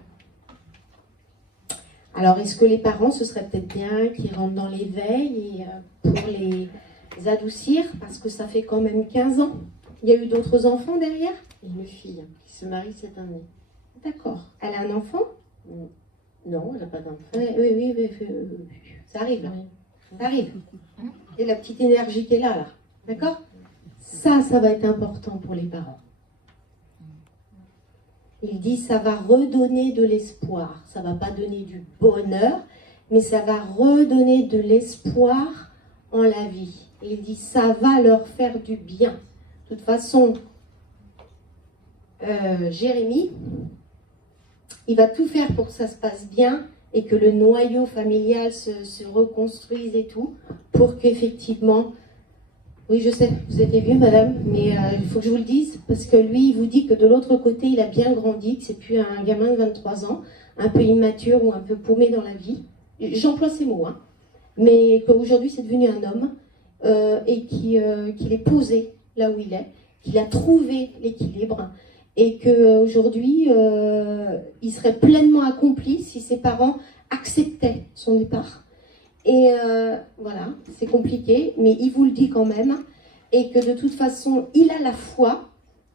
Alors, est-ce que les parents, ce serait peut-être bien qu'ils rentrent dans l'éveil et pour les adoucir, parce que ça fait quand même 15 ans. Il y a eu d'autres enfants derrière? Et une fille qui se marie cette année. D'accord. Elle a un enfant? Non, elle n'a pas d'enfant. Oui, ça arrive là. Ça arrive. Et la petite énergie qui est là. D'accord? Ça va être important pour les parents. Il dit ça va redonner de l'espoir. Ça va pas donner du bonheur, mais ça va redonner de l'espoir en la vie. Et il dit ça va leur faire du bien. De toute façon, Jérémie, il va tout faire pour que ça se passe bien et que le noyau familial se reconstruise et tout, pour qu'effectivement, oui je sais, vous êtes vieux madame, mais il faut que je vous le dise, parce que lui il vous dit que de l'autre côté il a bien grandi, que c'est plus un gamin de 23 ans, un peu immature ou un peu paumé dans la vie, j'emploie ces mots, hein, mais qu'aujourd'hui c'est devenu un homme, et qu'il est posé là où il est, qu'il a trouvé l'équilibre, et qu'aujourd'hui, il serait pleinement accompli si ses parents acceptaient son départ. Et voilà, c'est compliqué, mais il vous le dit quand même, et que de toute façon, il a la foi,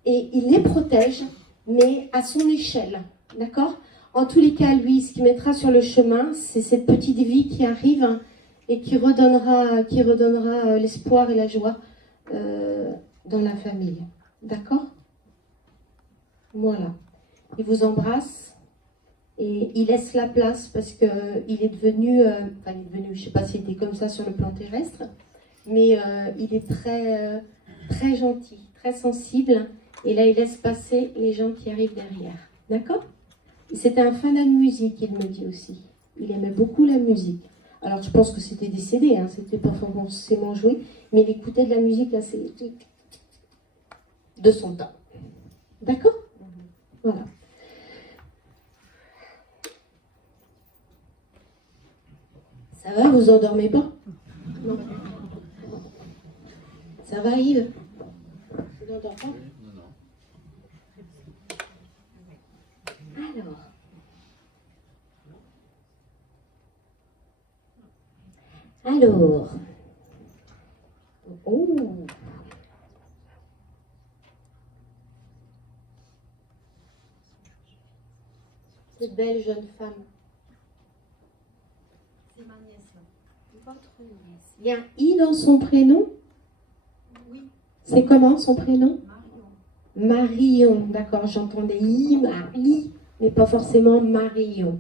et il les protège, mais à son échelle, d'accord? En tous les cas, lui, ce qu'il mettra sur le chemin, c'est cette petite vie qui arrive, et qui redonnera l'espoir et la joie dans la famille, d'accord? Voilà, il vous embrasse et il laisse la place parce qu'il est devenu, je ne sais pas s'il était comme ça sur le plan terrestre, mais il est très, très gentil, très sensible, et là il laisse passer les gens qui arrivent derrière, d'accord? C'était un fan de musique, il me dit aussi, il aimait beaucoup la musique. Alors je pense que c'était des CD, hein, c'était pas forcément joué, mais il écoutait de la musique là, c'est de son temps, d'accord? Voilà. Ça va, vous endormez pas? Non. Ça va, Yves? Vous n'endormez pas? Alors. Oh. Cette belle jeune femme. C'est ma nièce. Votre nièce. Il y a un I dans son prénom? Oui, C'est comment son prénom? Marion. Marion. D'accord, j'entendais I, Marie, mais pas forcément Marion.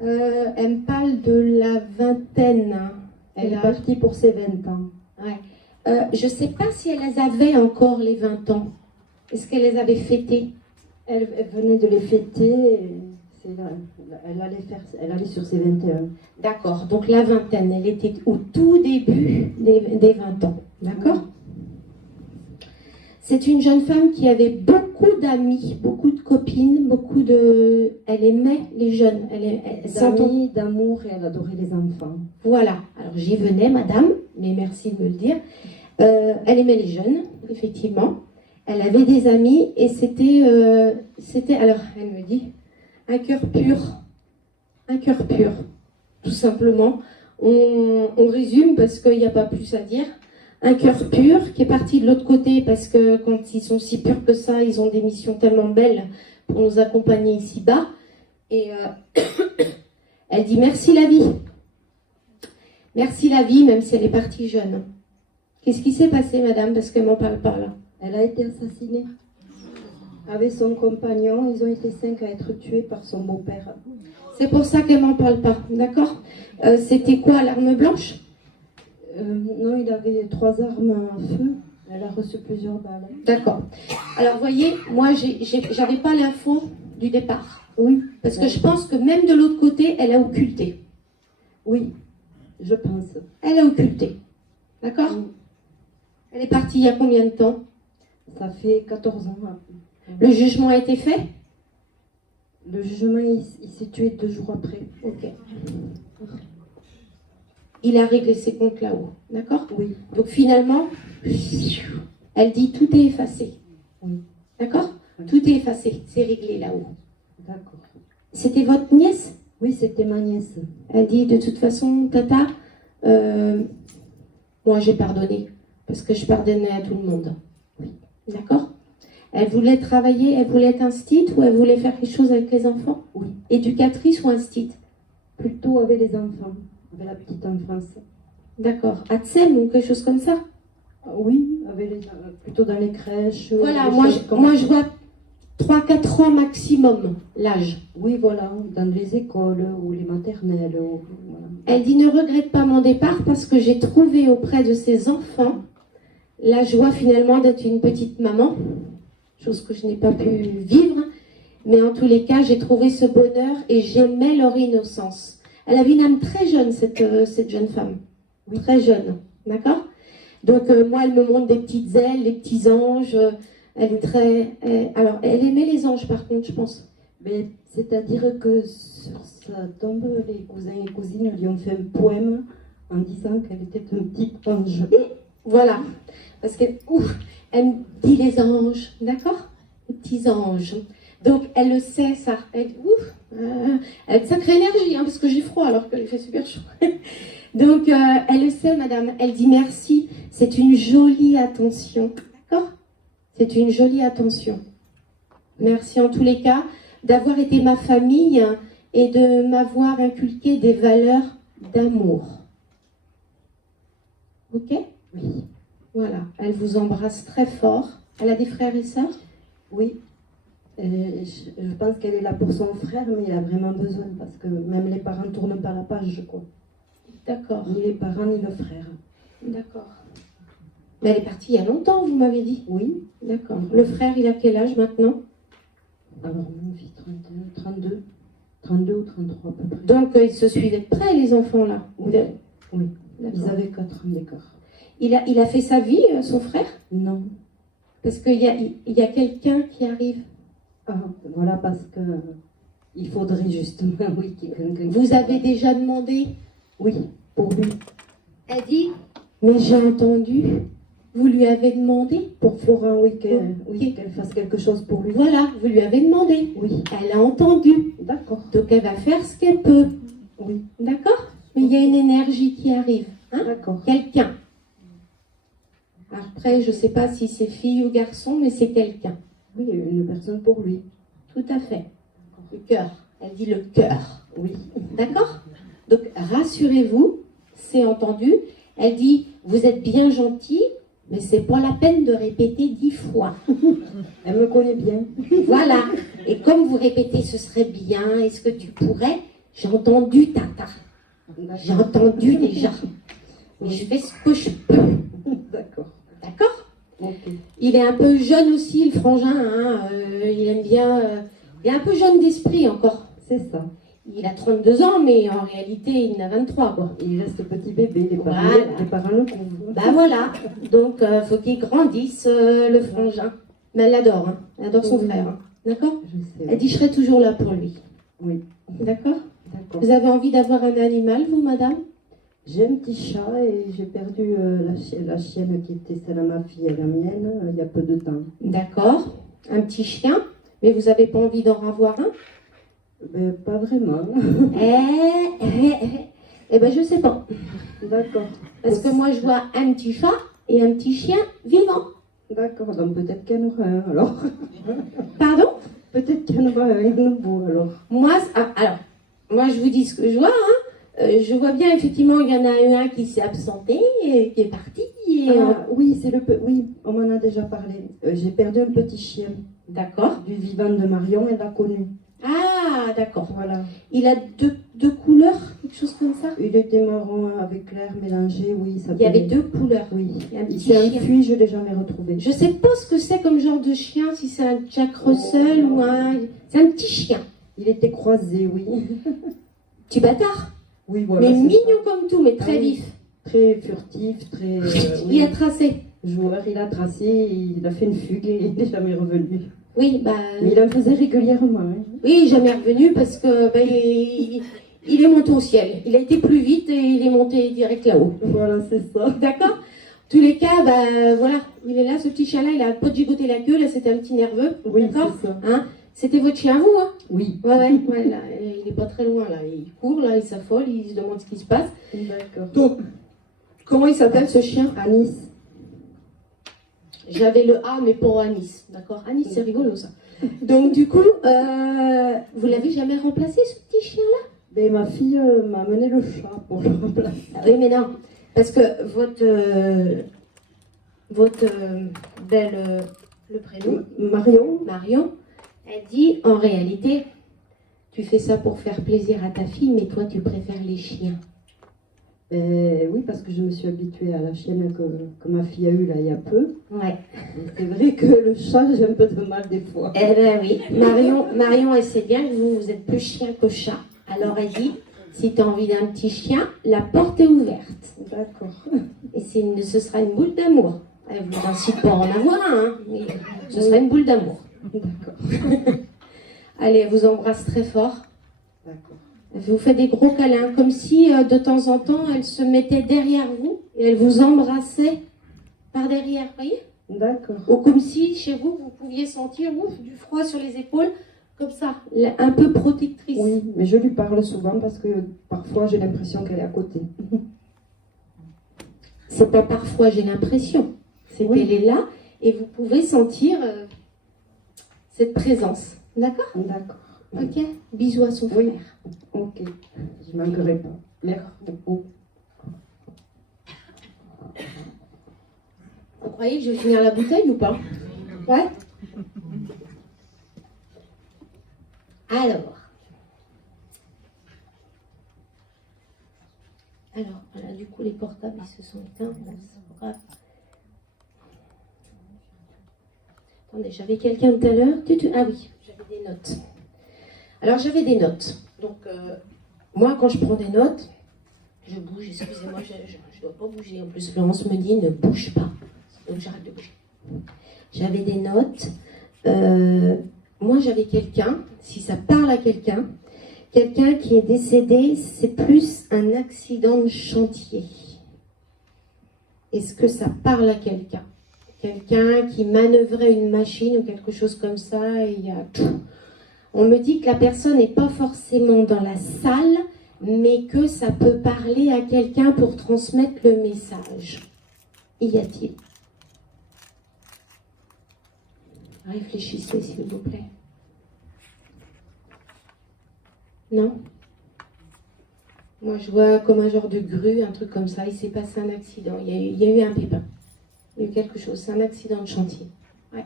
Elle me parle de la vingtaine. Elle est partie pour ses 20 ans. Ouais. Je ne sais pas si elle les avait encore les 20 ans. Est-ce qu'elle les avait fêtés? Elle venait de les fêter. Elle allait sur ses 21. D'accord, donc la vingtaine, elle était au tout début des 20 ans. D'accord? C'est une jeune femme qui avait beaucoup d'amis, beaucoup de copines, elle aimait les jeunes. D'amis, d'amour, et elle adorait les enfants. Voilà, alors j'y venais, madame, mais merci de me le dire. Elle aimait les jeunes, effectivement. Elle avait des amis et c'était, alors elle me dit, un cœur pur, tout simplement. On résume parce qu'il n'y a pas plus à dire. Un cœur pur qui est parti de l'autre côté parce que quand ils sont si purs que ça, ils ont des missions tellement belles pour nous accompagner ici-bas. Et elle dit merci la vie. Merci la vie, même si elle est partie jeune. Qu'est-ce qui s'est passé, madame? Parce qu'elle m'en parle pas là. Elle a été assassinée. Avec son compagnon, ils ont été 5 à être tués par son beau-père. C'est pour ça qu'elle m'en parle pas, d'accord? C'était quoi, l'arme blanche? Non, il avait 3 armes à feu. Elle a reçu plusieurs balles. D'accord. Alors, voyez, moi, j'avais pas l'info du départ. Oui. Parce que je pense que même de l'autre côté, elle a occulté. Oui, je pense. Elle a occulté. D'accord? Oui. Elle est partie il y a combien de temps? Ça fait 14 ans. Le jugement a été fait? Le jugement, il s'est tué 2 jours après. Ok. Il a réglé ses comptes là-haut. D'accord? Oui. Donc finalement, elle dit tout est effacé. Oui. D'accord? Oui. Tout est effacé. C'est réglé là-haut. D'accord. C'était votre nièce? Oui, c'était ma nièce. Elle dit de toute façon, Tata, moi j'ai pardonné. Parce que je pardonnais à tout le monde. Oui. D'accord? Elle voulait travailler, elle voulait être instite ou elle voulait faire quelque chose avec les enfants? Oui. Éducatrice ou instite? Plutôt avec les enfants, avec la petite enfance. D'accord. ATSEM ou quelque chose comme ça? Oui, avec plutôt dans les crèches. Voilà, les moi choses comme je ça. vois 3-4 ans maximum, l'âge. Oui, voilà, dans les écoles ou les maternelles. Voilà. Elle dit ne regrette pas mon départ parce que j'ai trouvé auprès de ces enfants la joie finalement d'être une petite maman, chose que je n'ai pas pu vivre, mais en tous les cas j'ai trouvé ce bonheur et j'aimais leur innocence. Elle avait une âme très jeune, cette jeune femme, oui. Très jeune, d'accord? Donc moi elle me montre des petites ailes, des petits anges, elle est très... alors elle aimait les anges par contre je pense. Mais c'est-à-dire que sur sa tombe, les cousins et cousines lui ont fait un poème en disant qu'elle était un petit ange. Voilà, parce qu'elle elle me dit les anges, d'accord? Les petits anges. Donc elle le sait ça. Elle a une sacrée énergie, hein, parce que j'ai froid alors qu'elle fait super chaud. Donc elle le sait, madame. Elle dit merci. C'est une jolie attention, d'accord? C'est une jolie attention. Merci en tous les cas d'avoir été ma famille et de m'avoir inculqué des valeurs d'amour. Ok? Oui. Voilà, elle vous embrasse très fort. Elle a des frères et sœurs? Oui. Je pense qu'elle est là pour son frère, mais il a vraiment besoin parce que même les parents ne tournent pas la page, quoi. D'accord. Ni les parents ni le frère. D'accord. Mais elle est partie il y a longtemps, vous m'avez dit? Oui. D'accord. Le frère, il a quel âge maintenant? Alors, mon fils, 32 ou 33 à peu près. Donc, ils se suivaient de près, les enfants, là? Oui. Oui. Ils D'accord. avaient 4 ans d'écart. Il a fait sa vie, son frère? Non. Parce qu'il y a quelqu'un qui arrive. Ah, voilà, parce que il faudrait justement, oui, quelqu'un. Vous avez déjà demandé? Oui, pour lui. Elle dit, mais j'ai entendu. Vous lui avez demandé? Pour Florent, oui, Ok. qu'elle fasse quelque chose pour lui. Voilà, vous lui avez demandé. Oui. Elle a entendu. D'accord. Donc elle va faire ce qu'elle peut. Oui. D'accord? Mais il y a une énergie qui arrive. Hein? D'accord. Quelqu'un. Après, je ne sais pas si c'est fille ou garçon, mais c'est quelqu'un. Oui, une personne pour lui. Tout à fait. Le cœur. Elle dit le cœur. Oui. D'accord? Donc rassurez-vous, c'est entendu. Elle dit, vous êtes bien gentil, mais c'est pas la peine de répéter 10 fois. Elle me connaît bien. Voilà. Et comme vous répétez, ce serait bien, est-ce que tu pourrais? J'ai entendu, Tata. J'ai entendu déjà. Mais je fais ce que je peux. D'accord. D'accord? Ok. Il est un peu jeune aussi, le frangin. Hein. Il aime bien... il est un peu jeune d'esprit encore. C'est ça. Il a 32 ans, mais en réalité, il en a 23, quoi. Il reste petit bébé, les parents, Voilà. les parents le couvrent. Bah voilà. Donc, faut qu'il grandisse, le frangin. Mais elle l'adore, hein. Elle adore son Oui. frère. Hein. D'accord? Je sais. Elle dit, je serai toujours là pour lui. Oui. D'accord? D'accord. Vous avez envie d'avoir un animal, vous, madame? J'ai un petit chat et j'ai perdu la chienne qui était celle de ma fille et la mienne il y a peu de temps. D'accord. Un petit chien. Mais vous n'avez pas envie d'en avoir un? Ben, pas vraiment. Eh ben, je sais pas. D'accord. Parce que moi, je vois un petit chat et un petit chien vivant. D'accord, donc peut-être qu'il y en aura un alors. Pardon? Peut-être qu'il y en aura un nouveau alors. Moi, alors, moi, je vous dis ce que je vois. Hein. Je vois bien, effectivement, il y en a eu un qui s'est absenté, et qui est parti. Et, Oui, oui, on m'en a déjà parlé. J'ai perdu un petit chien D'accord. du vivant de Marion, elle l'a connu. Ah, d'accord. Voilà. Il a deux couleurs, quelque chose comme ça? Il était marron avec clair mélangé, oui. Ça Il y avait peut- 2 couleurs. Oui. Il y a un Il petit s'est chien. enfui, je ne l'ai jamais retrouvé. Je sais pas ce que c'est comme genre de chien, si c'est un Jack Russell ou un... C'est un petit chien. Il était croisé, oui. Petit bâtard. Oui, voilà. Mais c'est mignon comme tout, mais très Ah oui. vif. ça. Très furtif, très. Il a tracé. Joueur, il a tracé, il a fait une fugue et il n'est jamais revenu. Oui, bah... Mais il en faisait régulièrement. Hein. Oui, jamais revenu parce que bah, il est monté au ciel. Il a été plus vite et il est monté direct là-haut. Voilà, c'est ça. D'accord? Tous les cas, bah voilà, il est là, ce petit chien-là, il a pas gigoté la queue, là c'était un petit nerveux. Oui, D'accord? c'est ça. Hein? C'était votre chien, vous, hein? Oui. Ouais, là, il est pas très loin, là. Il court, là, il s'affole, il se demande ce qui se passe. D'accord. Donc, comment il s'appelle ce chien? Anis. J'avais le A, mais pour Anis. D'accord? Anis, c'est rigolo ça. Donc, du coup, vous l'avez jamais remplacé, ce petit chien-là? Ben, ma fille m'a amené le chat pour le remplacer. Ah oui, mais non. Parce que votre belle, le prénom, Marion, elle dit en réalité, tu fais ça pour faire plaisir à ta fille, mais toi, tu préfères les chiens. Ben, oui, parce que je me suis habituée à la chienne que ma fille a eue là il y a peu. Ouais. Et c'est vrai que le chat, j'ai un peu de mal des fois. Eh ben oui. Marion, elle sait bien que vous êtes plus chien que chat. Alors elle dit, si tu as envie d'un petit chien, la porte est ouverte. D'accord. Et ce sera une boule d'amour. Elle vous incite pas à en avoir un, hein, mais ce sera une boule d'amour. D'accord. Allez, elle vous embrasse très fort. D'accord. Elle vous fait des gros câlins, comme si de temps en temps, elle se mettait derrière vous et elle vous embrassait par derrière, voyez? D'accord. Ou comme si, chez vous, vous pouviez sentir du froid sur les épaules, comme ça, un peu protectrice. Oui, mais je lui parle souvent parce que parfois j'ai l'impression qu'elle est à côté. C'est pas parfois, j'ai l'impression. C'est qu'elle est là et vous pouvez sentir cette présence. D'accord? D'accord. Ok? Bisous à son frère. Oui. Ok. Je ne manquerai pas. Merci beaucoup. Vous croyez que je vais finir la bouteille ou pas? Ouais? Alors, voilà, du coup, les portables, ils se sont éteints. Bon, c'est pas grave. Attendez, j'avais quelqu'un tout à l'heure. Ah oui, j'avais des notes. Alors, j'avais des notes. Donc, moi, quand je prends des notes, je bouge. Excusez-moi, je ne dois pas bouger. En plus, Florence me dit, ne bouge pas. Donc, j'arrête de bouger. J'avais des notes. Moi, j'avais quelqu'un, si ça parle à quelqu'un qui est décédé, c'est plus un accident de chantier. Est-ce que ça parle à quelqu'un? Quelqu'un qui manœuvrait une machine ou quelque chose comme ça, et il y a tout. On me dit que la personne n'est pas forcément dans la salle, mais que ça peut parler à quelqu'un pour transmettre le message. Y a-t-il? Réfléchissez, s'il vous plaît. Non? Moi, je vois comme un genre de grue, un truc comme ça. Il s'est passé un accident. Il y a eu un pépin. Il y a eu quelque chose. C'est un accident de chantier. Ouais.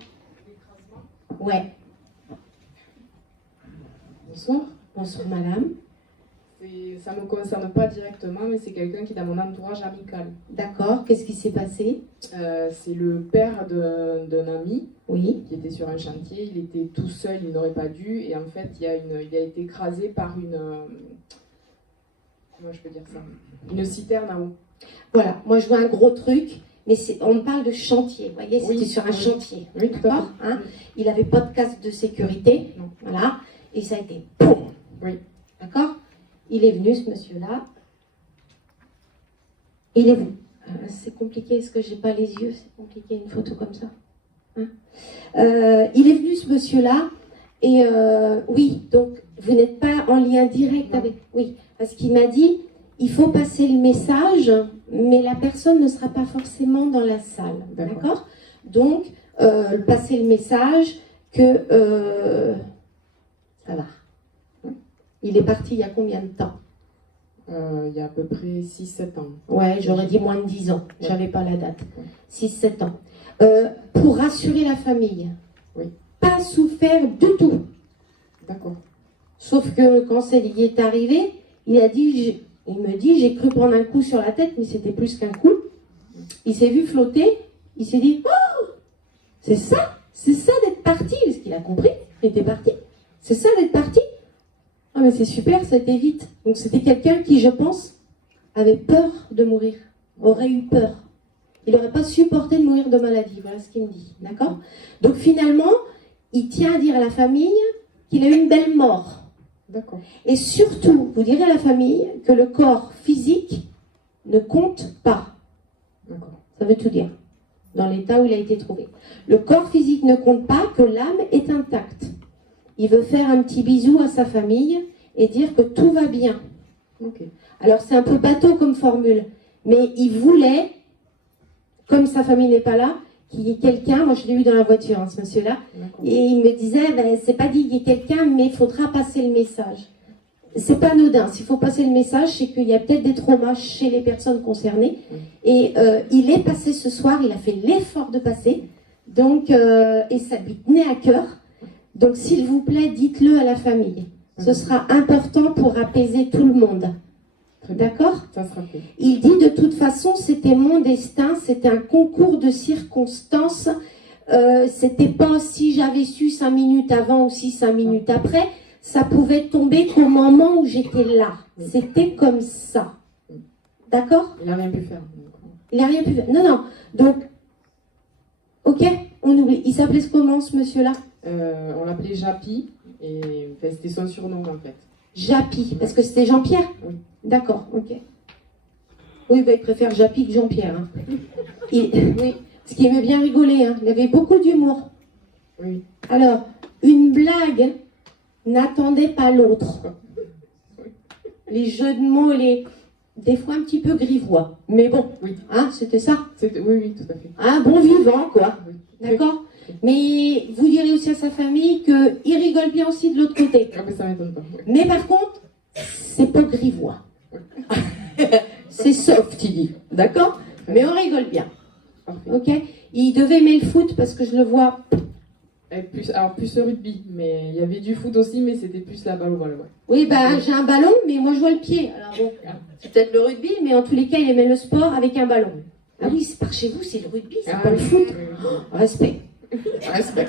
Ouais. Bonsoir. Bonsoir, madame. Ça ne me concerne pas directement, mais c'est quelqu'un qui est dans mon entourage amical. D'accord. Qu'est-ce qui s'est passé? C'est le père d'un ami qui était sur un chantier. Il était tout seul, il n'aurait pas dû. Et en fait, il a été écrasé par une... comment je peux dire ça? Une citerne à eau. Voilà. Moi, je vois un gros truc. Mais on parle de chantier, vous voyez, c'était sur un chantier. Oui, tout à fait. Hein, il n'avait pas de casque de sécurité, voilà, et ça a été boum. Oui. D'accord? Il est venu, ce monsieur-là. Il est venu. C'est compliqué, est-ce que j'ai pas les yeux? C'est compliqué, une photo comme ça. Hein, il est venu, ce monsieur-là, et oui, donc vous n'êtes pas en lien direct avec... Oui, parce qu'il m'a dit... Il faut passer le message, mais la personne ne sera pas forcément dans la salle. D'accord? Donc, passer le message que ça va. Il est parti il y a combien de temps? Il y a à peu près 6-7 ans. Ouais, j'aurais dit moins de 10 ans. J'avais pas la date. 6-7 ans. Pour rassurer la famille. Oui. Pas souffert du tout. D'accord. Sauf que quand il est arrivé, il a dit... Il me dit, j'ai cru prendre un coup sur la tête, mais c'était plus qu'un coup. Il s'est vu flotter, il s'est dit, oh, c'est ça d'être parti, parce qu'il a compris, il était parti. C'est ça d'être parti. Ah mais c'est super, ça a été vite. Donc c'était quelqu'un qui, je pense, avait peur de mourir, aurait eu peur. Il n'aurait pas supporté de mourir de maladie, voilà ce qu'il me dit, d'accord? Donc finalement, il tient à dire à la famille qu'il a eu une belle mort. D'accord. Et surtout, vous direz à la famille que le corps physique ne compte pas. D'accord. Ça veut tout dire, dans l'état où il a été trouvé. Le corps physique ne compte pas, que l'âme est intacte. Il veut faire un petit bisou à sa famille et dire que tout va bien. Okay. Alors c'est un peu bateau comme formule, mais il voulait, comme sa famille n'est pas là, qu'il y ait quelqu'un. Moi, je l'ai eu dans la voiture, hein, ce monsieur-là. D'accord. Et il me disait, ben, c'est pas dit qu'il y ait quelqu'un, mais il faudra passer le message. C'est pas anodin. S'il faut passer le message, c'est qu'il y a peut-être des traumas chez les personnes concernées. Et il est passé ce soir, il a fait l'effort de passer. Donc, et ça lui tenait à cœur. Donc, s'il vous plaît, dites-le à la famille. Ce sera important pour apaiser tout le monde. Très bien. D'accord ? Ça sera fait. Il dit, de toute façon, c'était mon destin, c'était un concours de circonstances. C'était pas si j'avais su 5 minutes avant ou si 5 minutes après. Ça pouvait tomber qu'au moment où j'étais là. C'était comme ça. D'accord ? Il n'a rien pu faire. Il n'a rien pu faire. Non, non. Donc, ok, on oublie. Il s'appelait comment, ce monsieur-là ? On l'appelait Japi, et enfin, c'était son surnom en fait. Japi, parce que c'était Jean-Pierre ? Oui. D'accord, ok. Oui, bah, il préfère Japi que Jean-Pierre. Hein. Oui, parce qu'il aimait bien rigoler. Hein. Il avait beaucoup d'humour. Oui. Alors, une blague n'attendait pas l'autre. Les jeux de mots, des fois un petit peu grivois. Mais bon, Oui. hein, c'était ça. Oui, oui, tout à fait. Un bon vivant, quoi. Oui. D'accord ? Mais vous direz aussi à sa famille qu'il rigole bien aussi de l'autre côté. Ah, mais ça m'étonne pas. Oui. Mais par contre, c'est pas grivois. C'est soft, il dit. D'accord ? Mais on rigole bien. Parfait. Ok ? Il devait aimer le foot parce que je le vois. Et plus le rugby, mais il y avait du foot aussi, mais c'était plus la balle au ballon. Ouais. Oui, bah j'ai un ballon, mais moi je vois le pied. Alors bon, c'est peut-être le rugby, mais en tous les cas, il aimait le sport avec un ballon. Ah oui, c'est par chez vous, c'est le rugby, c'est pas le foot. Respect. Respect.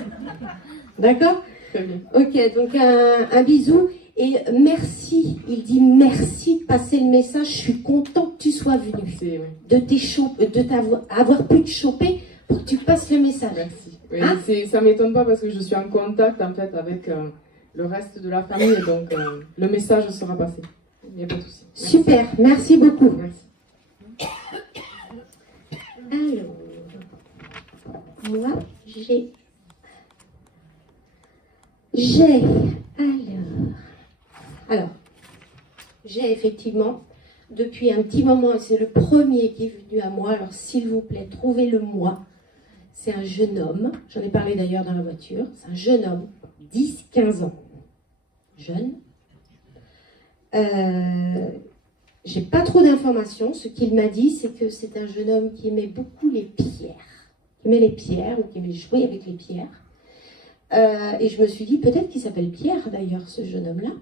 D'accord ? Très bien. Ok, donc un bisou. Et merci, il dit merci de passer le message. Je suis content que tu sois venu. Oui. De t'avoir pu te choper pour que tu passes le message. Merci. Oui, Hein? ça m'étonne pas parce que je suis en contact en fait avec le reste de la famille, et donc le message sera passé. Il n'y a pas de souci. Merci. Super, merci beaucoup. Merci. Alors, moi, j'ai effectivement, depuis un petit moment, et c'est le premier qui est venu à moi, alors s'il vous plaît, trouvez-le-moi. C'est un jeune homme, j'en ai parlé d'ailleurs dans la voiture, c'est un jeune homme, 10-15 ans, jeune. J'ai pas trop d'informations, ce qu'il m'a dit, c'est que c'est un jeune homme qui aimait beaucoup les pierres, qui aimait les pierres, ou qui aimait jouer avec les pierres. Et je me suis dit, peut-être qu'il s'appelle Pierre d'ailleurs, ce jeune homme-là,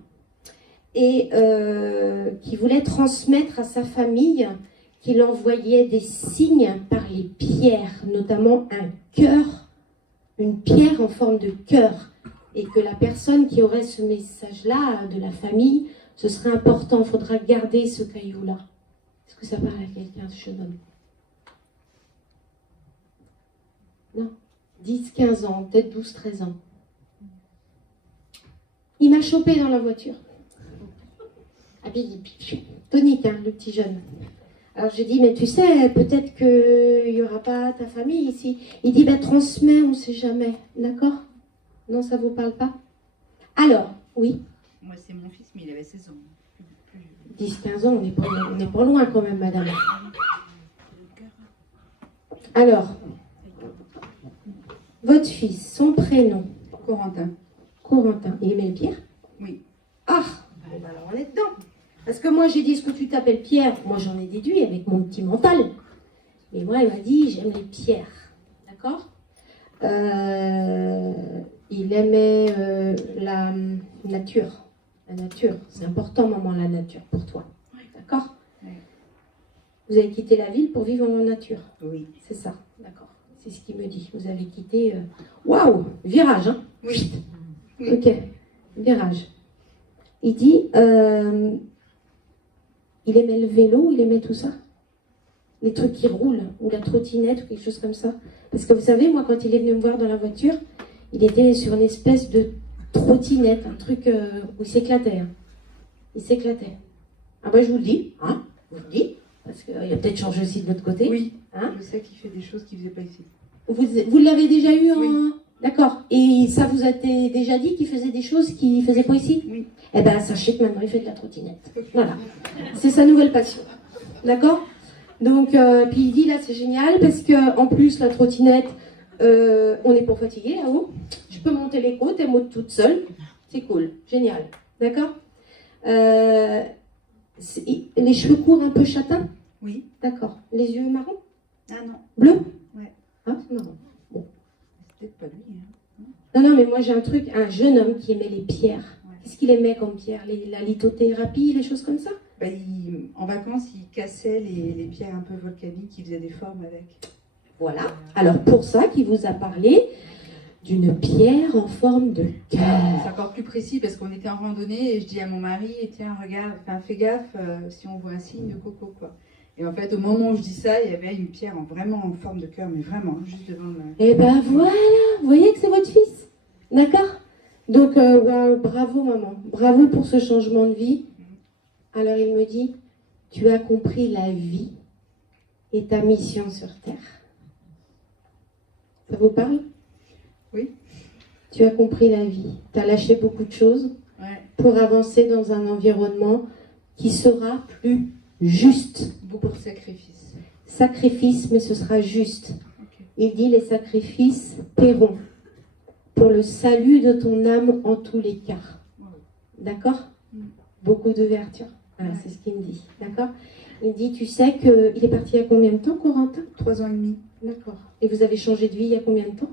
et qui voulait transmettre à sa famille qu'il envoyait des signes par les pierres, notamment un cœur, une pierre en forme de cœur, et que la personne qui aurait ce message-là de la famille, ce serait important, il faudra garder ce caillou-là. Est-ce que ça parle à quelqu'un, ce jeune homme ? Non, 10, 15 ans, peut-être 12, 13 ans. Il m'a chopé dans la voiture. Tonique, hein, le petit jeune. Alors j'ai dit, mais tu sais, peut-être qu'il n'y aura pas ta famille ici. Il dit, ben transmets, on ne sait jamais. D'accord ? Non, ça ne vous parle pas ? Alors, oui. Moi, c'est mon fils, mais il avait 16 ans. 10-15 ans, on n'est pas loin quand même, madame. Alors, votre fils, son prénom ? Corentin. Corentin. Il aimait le Pierre ? Oui. Ah, bon, bah alors on est dedans. Parce que moi j'ai dit, est-ce que tu t'appelles Pierre ? Moi j'en ai déduit avec mon petit mental. Mais moi il m'a dit, j'aime les pierres. D'accord ? Il aimait la nature. La nature, c'est important, maman, la nature pour toi. D'accord ? Oui. Vous avez quitté la ville pour vivre en nature. Oui. C'est ça, d'accord. C'est ce qu'il me dit. Vous avez quitté... Waouh, virage, hein ? Oui. Ok, virage. Il dit, il aimait le vélo, il aimait tout ça. Les trucs qui roulent, ou la trottinette, ou quelque chose comme ça. Parce que vous savez, moi, quand il est venu me voir dans la voiture, il était sur une espèce de trottinette, un truc où il s'éclatait. Hein. Il s'éclatait. Ah ben, je vous le dis, hein, je vous le dis, parce qu'il a peut-être changé aussi de l'autre côté. Oui, hein. Je sais qu'il fait des choses qu'il ne faisait pas ici. Vous l'avez déjà eu en... Oui. D'accord. Et ça vous a déjà dit qu'il faisait des choses qu'il ne faisait pas ici ? Oui. Eh bien, sachez que maintenant, il fait de la trottinette. Voilà. C'est sa nouvelle passion. D'accord ? Donc, puis il dit, là, c'est génial, parce que en plus, la trottinette, On n'est pas fatigué là-haut. Je peux monter les côtes, elle monte toute seule. C'est cool, génial. D'accord. Les cheveux courts un peu châtains. Oui. D'accord. Les yeux marrons. Ah non. Bleus. Ouais. Ah, c'est marrant. Bon. C'est peut-être pas lui. Hein. Non, mais moi j'ai un truc, un jeune homme qui aimait les pierres. Ouais. Qu'est-ce qu'il aimait comme pierre? La lithothérapie, les choses comme ça? Bah, en vacances, il cassait les pierres un peu volcaniques, il faisait des formes avec. Voilà. Alors pour ça qu'il vous a parlé d'une pierre en forme de cœur. C'est encore plus précis parce qu'on était en randonnée et je dis à mon mari, tiens, regarde, fais gaffe si on voit un signe de coco, quoi. Et en fait, au moment où je dis ça, il y avait une pierre vraiment en forme de cœur, mais vraiment, juste devant le... Et ben voilà, vous voyez que c'est votre fils. D'accord? Donc, waouh, bravo maman, bravo pour ce changement de vie. Alors il me dit, tu as compris la vie et ta mission sur Terre. Ça vous parle? Oui. Tu as compris la vie, tu as lâché beaucoup de choses pour avancer dans un environnement qui sera plus juste. Beaucoup de sacrifices. Sacrifice, mais ce sera juste. Okay. Il dit les sacrifices paieront pour le salut de ton âme en tous les cas. D'accord? Beaucoup d'ouverture. Voilà, c'est ce qu'il me dit. D'accord? Il dit, tu sais qu'il est parti il y a combien de temps, Corentin? 3 ans et demi. D'accord. Et vous avez changé de vie il y a combien de temps?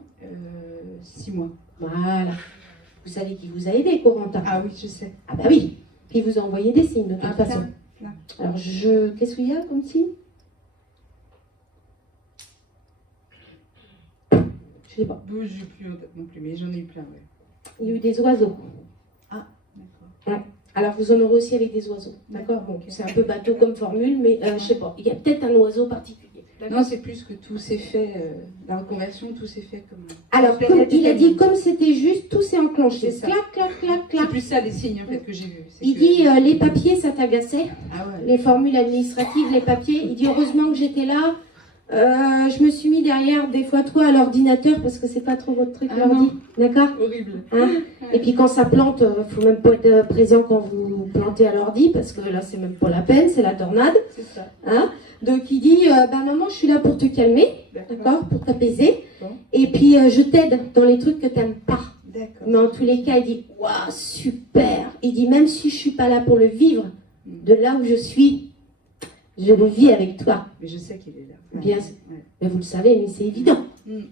6 mois. Voilà. Vous savez qui vous a aidé, Corentin? Ah oui, je sais. Ah bah oui. Puis il vous a envoyé des signes de toute façon. Plein. Alors qu'est-ce qu'il y a comme signe? Je sais pas. Je n'ai plus en tête non plus, mais j'en ai eu plein, ouais. Il y a eu des oiseaux. Ah, d'accord. Ouais. Alors vous en aurez aussi avec des oiseaux. D'accord? Bon, okay. C'est un peu bateau comme formule, mais je sais pas. Il y a peut-être un oiseau particulier. Non, c'est plus que tout s'est fait, la reconversion, tout s'est fait comme... Alors, comme il a dit, comme c'était juste, tout s'est enclenché. C'est ça. Clac, clac, clac, clac. C'est plus ça les signes en fait que j'ai vus. Il dit, les papiers, ça t'agaçait. Ah ouais. Les formules administratives, les papiers. Il dit, heureusement que j'étais là. Je me suis mis derrière des fois trop à l'ordinateur parce que c'est pas trop votre truc, l'ordi. D'accord? Horrible. Hein? Et puis quand ça plante, faut même pas être présent quand vous plantez à l'ordi parce que là, c'est même pas la peine, c'est la tornade. C'est ça. Hein? Donc il dit, maman, je suis là pour te calmer, d'accord? Pour t'apaiser. Bon. Et puis je t'aide dans les trucs que t'aimes pas. D'accord. Mais en tous les cas, il dit, waouh, super. Il dit, même si je suis pas là pour le vivre, de là où je suis, je le vis avec toi. Mais je sais qu'il est là. Bien, Ouais. mais vous le savez, mais c'est évident.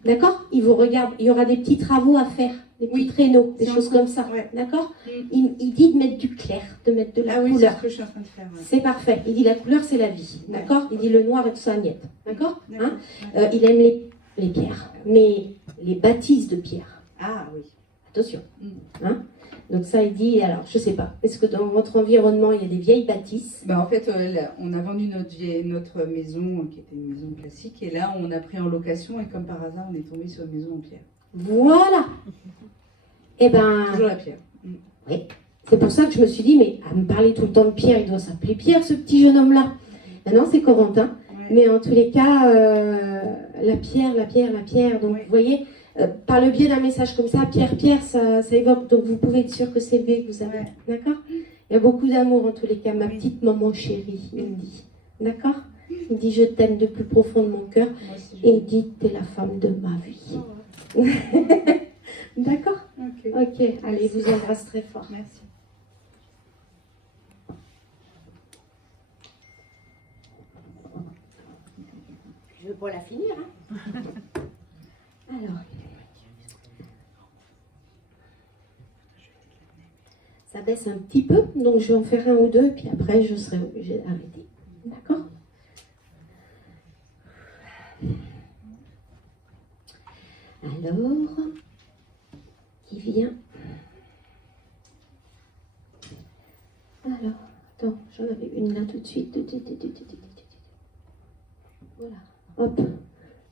D'accord? Il vous regarde, il y aura des petits travaux à faire, des petits traîneaux, des choses comme ça. Ouais. D'accord? Il dit de mettre du clair, de mettre de la Ah oui, c'est couleur. ce que je suis en train de faire. Ouais. C'est parfait. Il dit la couleur, c'est la vie. D'accord? Il dit le noir et tout ça, niet. D'accord? D'accord. Hein? Il aime les pierres, mais les bâtisses de pierre. Ah oui. Attention. Hein? Donc ça, il dit, alors, je sais pas, est-ce que dans votre environnement, il y a des vieilles bâtisses? Bah en fait, on a vendu notre maison, qui était une maison classique, et là, on a pris en location, et comme par hasard, on est tombé sur une maison en pierre. Voilà. Eh ben... Toujours la pierre. Oui. C'est pour ça que je me suis dit, mais à me parler tout le temps de Pierre, il doit s'appeler Pierre, ce petit jeune homme-là. Maintenant, c'est Corentin. Ouais. Mais en tous les cas, la pierre. Donc, vous voyez, par le biais d'un message comme ça, Pierre, ça évoque. Donc, vous pouvez être sûr que c'est lui que vous avez. Ouais. D'accord? Il y a beaucoup d'amour en tous les cas. Ma petite maman chérie, il me dit. D'accord? Il me dit, je t'aime de plus profond de mon cœur. Moi aussi, Et il dit, t'es la femme de ma vie. D'accord? Ok, allez, je vous embrasse très fort. Merci. Je veux pas la finir, hein? Alors. Ça baisse un petit peu, donc je vais en faire un ou deux, puis après je serai obligée d'arrêter. D'accord? Alors, qui vient? Alors, attends, j'en avais une là tout de suite. Voilà, hop,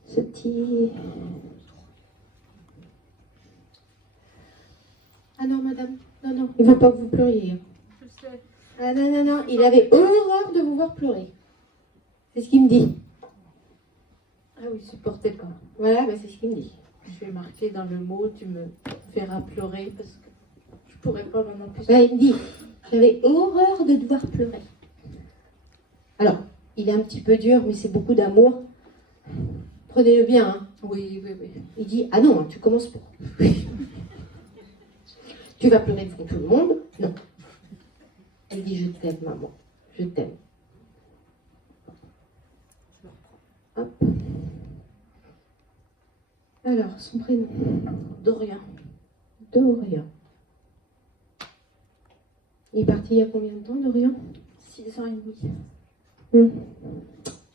ce petit... Ah non, madame, non, il ne veut pas que vous pleuriez. Je sais. Ah non, il avait horreur de vous voir pleurer. C'est ce qu'il me dit. Ah oui, supportez pas. Voilà, c'est ce qu'il me dit. Je vais marquer dans le mot, tu me feras pleurer parce que je pourrais pas vraiment plus. Ouais, il me dit, j'avais horreur de devoir pleurer. Alors, il est un petit peu dur, mais c'est beaucoup d'amour. Prenez-le bien, hein. Oui, oui, oui. Il dit, ah non, tu commences pas. Tu vas pleurer devant tout le monde. Non. Elle dit, je t'aime, maman. Je t'aime. Hop. Alors, son prénom. Dorian. Dorian. Il est parti il y a combien de temps, Dorian? 6 ans et demi.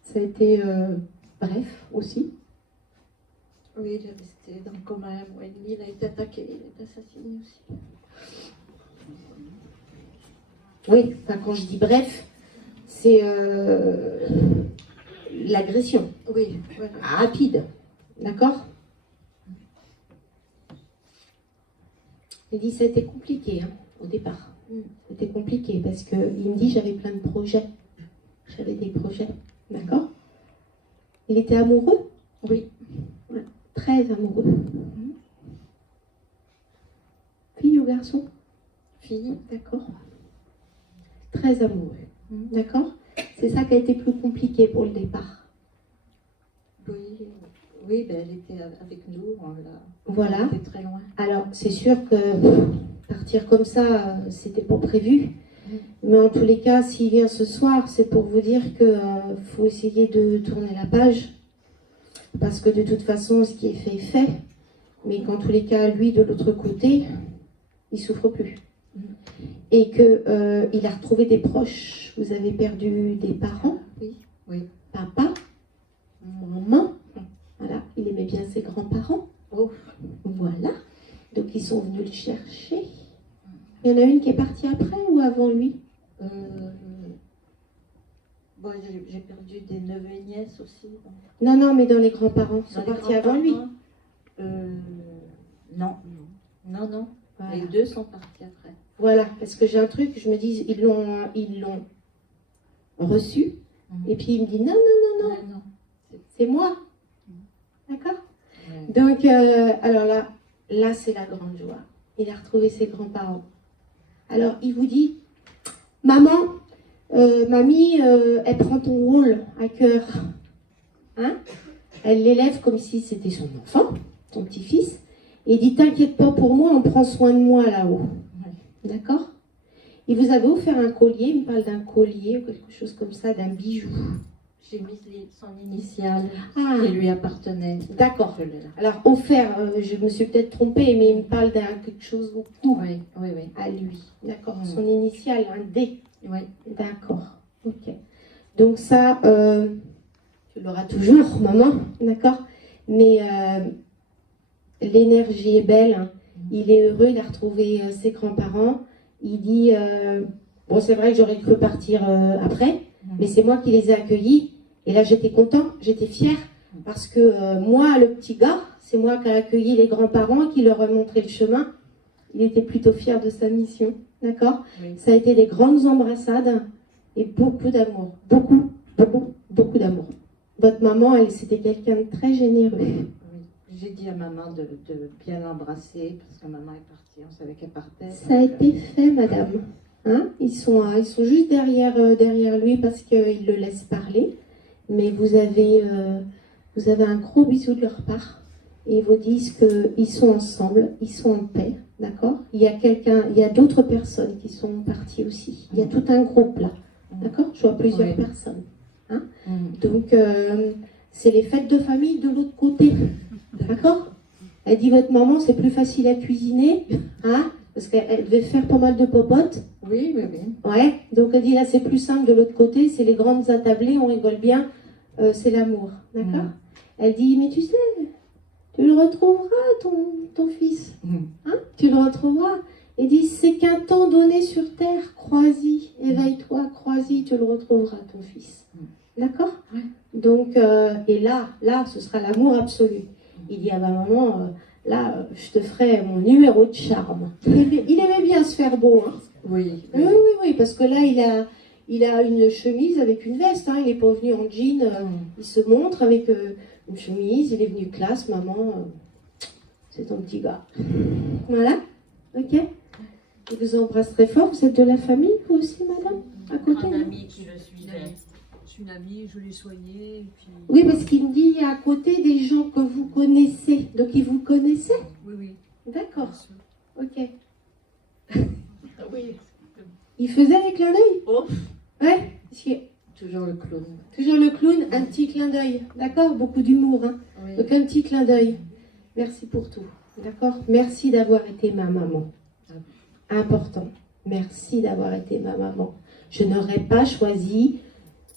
Ça a été bref aussi. Oui, il est resté dans le coma 1 mois et demi. Il a été attaqué, il a été assassiné aussi. Oui, enfin, quand je dis bref, c'est l'agression. Oui, voilà. Rapide. D'accord? Il dit ça a été compliqué hein, au départ. C'était compliqué parce qu'il me dit j'avais plein de projets. J'avais des projets. D'accord? Il était amoureux? Oui. Ouais, très amoureux. Fille ou garçon? Fille. D'accord. Très amoureux. D'accord? C'est ça qui a été plus compliqué pour le départ. Oui, oui, ben, elle était avec nous. Voilà. Elle était très loin. Alors, c'est sûr que partir comme ça, c'était pas prévu. Mais en tous les cas, s'il vient ce soir, c'est pour vous dire qu'il faut essayer de tourner la page. Parce que de toute façon, ce qui est fait est fait. Mais qu'en tous les cas, lui, de l'autre côté, il souffre plus. Et qu'il a retrouvé des proches. Vous avez perdu des parents. Oui, oui. Papa, maman. Voilà, il aimait bien ses grands-parents. Oh. Voilà. Donc ils sont venus le chercher. Il y en a une qui est partie après ou avant lui? Bon, j'ai perdu des neveux et nièces aussi. Donc. Non, mais dans les grands-parents. Ils sont partis avant lui? Non. Non. Voilà. Les deux sont partis après. Voilà, parce que j'ai un truc, je me dis, ils l'ont reçu. Et puis il me dit, non. C'est moi. D'accord? Donc, alors là c'est la grande joie. Il a retrouvé ses grands-parents. Alors, il vous dit, maman, mamie, elle prend ton rôle à cœur. Hein? Elle l'élève comme si c'était son enfant, son petit-fils. Et il dit, t'inquiète pas pour moi, on prend soin de moi là-haut. D'accord? Il vous avait offert un collier, il me parle d'un collier ou quelque chose comme ça, d'un bijou. J'ai mis son initiale qui lui appartenait. D'accord. Alors, offert, je me suis peut-être trompée, mais il me parle d'un quelque chose au cou. Oui. À lui. D'accord. Son initiale, un D. Oui. D'accord. Ok. Donc ça, tu l'auras toujours, maman. D'accord. Mais l'énergie est belle. Hein. Il est heureux, il a retrouvé ses grands-parents. Il dit, bon, c'est vrai que j'aurais cru partir après, mais c'est moi qui les ai accueillis. Et là, j'étais content, j'étais fière, parce que moi, le petit gars, c'est moi qui ai accueilli les grands-parents, qui leur ai montré le chemin. Il était plutôt fier de sa mission, d'accord? Oui. Ça a été des grandes embrassades et beaucoup d'amour. Beaucoup d'amour. Votre maman, c'était quelqu'un de très généreux. Oui. J'ai dit à maman de bien l'embrasser, parce que maman est partie, on savait qu'elle partait. Ça a été fait, madame. Hein? Ils sont juste derrière lui parce qu'ils le laissent parler. Mais vous avez un gros bisou de leur part. Et ils vous disent qu'ils sont ensemble, ils sont en paix, d'accord? Il y a d'autres personnes qui sont parties aussi. Il y a tout un groupe là, d'accord? Je vois plusieurs personnes. Hein? Donc, c'est les fêtes de famille de l'autre côté, d'accord? Elle dit, votre maman, c'est plus facile à cuisiner, hein? Parce qu'elle devait faire pas mal de popotes. Oui. Ouais, donc elle dit, là, c'est plus simple de l'autre côté, c'est les grandes attablées, on rigole bien, c'est l'amour, d'accord? Elle dit, mais tu sais, tu le retrouveras, ton fils. Hein? Tu le retrouveras. Elle dit, c'est qu'un temps donné sur terre, crois-y, éveille-toi, crois-y, tu le retrouveras, ton fils. D'accord? Donc, et là, ce sera l'amour absolu. Il dit, ah bah maman, là, je te ferai mon numéro de charme. Il aimait bien se faire beau, hein? Oui, parce que là, il a une chemise avec une veste, hein. Il n'est pas venu en jean, il se montre avec une chemise, il est venu classe, maman, c'est ton petit gars. Voilà, ok? Je vous embrasse très fort, vous êtes de la famille, vous aussi, madame? À côté? Une amie qui le suivait. Je une amie, je l'ai soignée. Et puis... Oui, parce qu'il me dit, il y a à côté des gens que vous connaissez. Donc, ils vous connaissaient? Oui, oui. D'accord. Ok. Oui. Il faisait un clin d'œil? Oh. Ouais. Toujours le clown. Toujours le clown, un petit clin d'œil. D'accord? Beaucoup d'humour. Hein? Oui. Donc, un petit clin d'œil. Merci pour tout. D'accord? Merci d'avoir été ma maman. Important. Merci d'avoir été ma maman. Je n'aurais pas choisi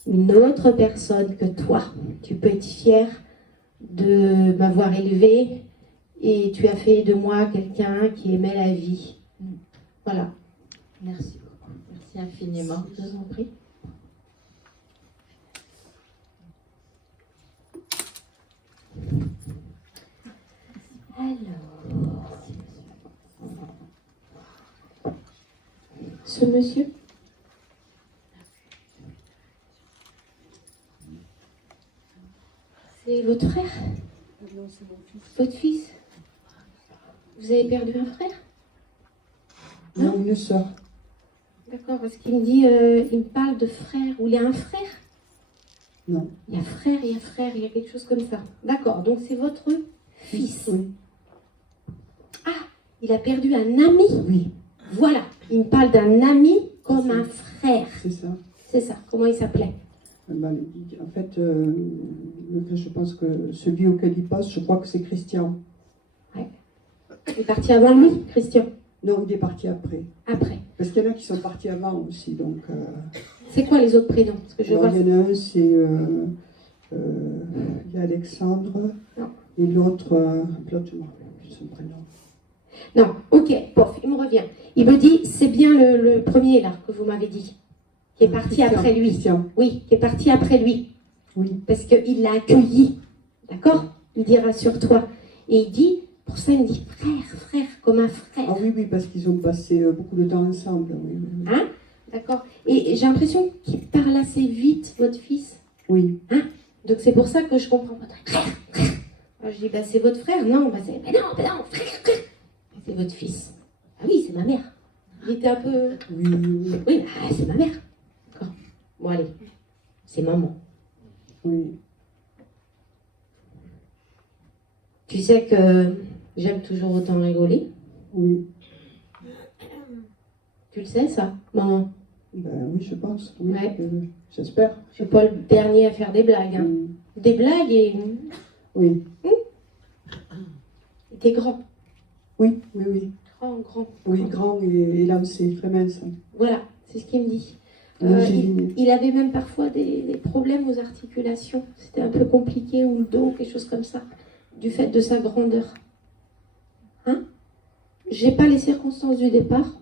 une autre personne que toi. Tu peux être fière de m'avoir élevée et tu as fait de moi quelqu'un qui aimait la vie. Voilà. Merci beaucoup. Merci infiniment. Je vous en prie. Alors, ce monsieur? C'est votre frère? Non, c'est mon fils. Votre fils? Vous avez perdu un frère? Non, une sœur. D'accord, parce qu'il me dit, il me parle de frère, ou il y a un frère? Non. Il y a frère, il y a quelque chose comme ça. D'accord, donc c'est votre fils. Oui. Ah, il a perdu un ami? Oui. Voilà, il me parle d'un ami comme un frère. C'est ça. C'est ça, comment il s'appelait? En fait, je pense que celui auquel il passe, je crois que c'est Christian. Ouais. Il est parti avant lui, Christian? Non, il est parti après. Après. Parce qu'il y en a qui sont partis avant aussi, donc... C'est quoi les autres prénoms? Parce que je vois... Il y en a un, c'est... il y a Alexandre. Non. Et l'autre, je me rappelle plus son prénom. Non, ok, pof, il me revient. Il me dit, c'est bien le premier là que vous m'avez dit, qui est parti Christian, après lui. Christian. Oui, qui est parti après lui. Oui. Parce qu'il l'a accueilli, d'accord? Il dit rassure-toi. Et il dit, pour ça il me dit frère, comme un frère. Ah oui, parce qu'ils ont passé beaucoup de temps ensemble. Oui, oui. Hein? D'accord. Et j'ai l'impression qu'il parle assez vite, votre fils. Oui. Hein? Donc c'est pour ça que je comprends pas très frère. Alors, je dis, bah c'est votre frère. Non, non, frère. C'est votre fils. Ah oui, c'est ma mère. Il était un peu... Oui, oui. Oui, bah, c'est ma mère. D'accord. Bon, allez. C'est maman. Oui. Tu sais que j'aime toujours autant rigoler. Oui. Tu le sais, ça, maman? Ben oui, je pense. Oui, Ouais. J'espère. Je suis pas le dernier à faire des blagues. Hein. Des blagues et... Oui. T'es grand. Oui, oui, oui. Grand. Oui, grand et lancé, très mince. Voilà, c'est ce qu'il me dit. Oui, Il avait même parfois des problèmes aux articulations. C'était un peu compliqué, ou le dos, quelque chose comme ça, du fait de sa grandeur. Hein? J'ai pas les circonstances du départ.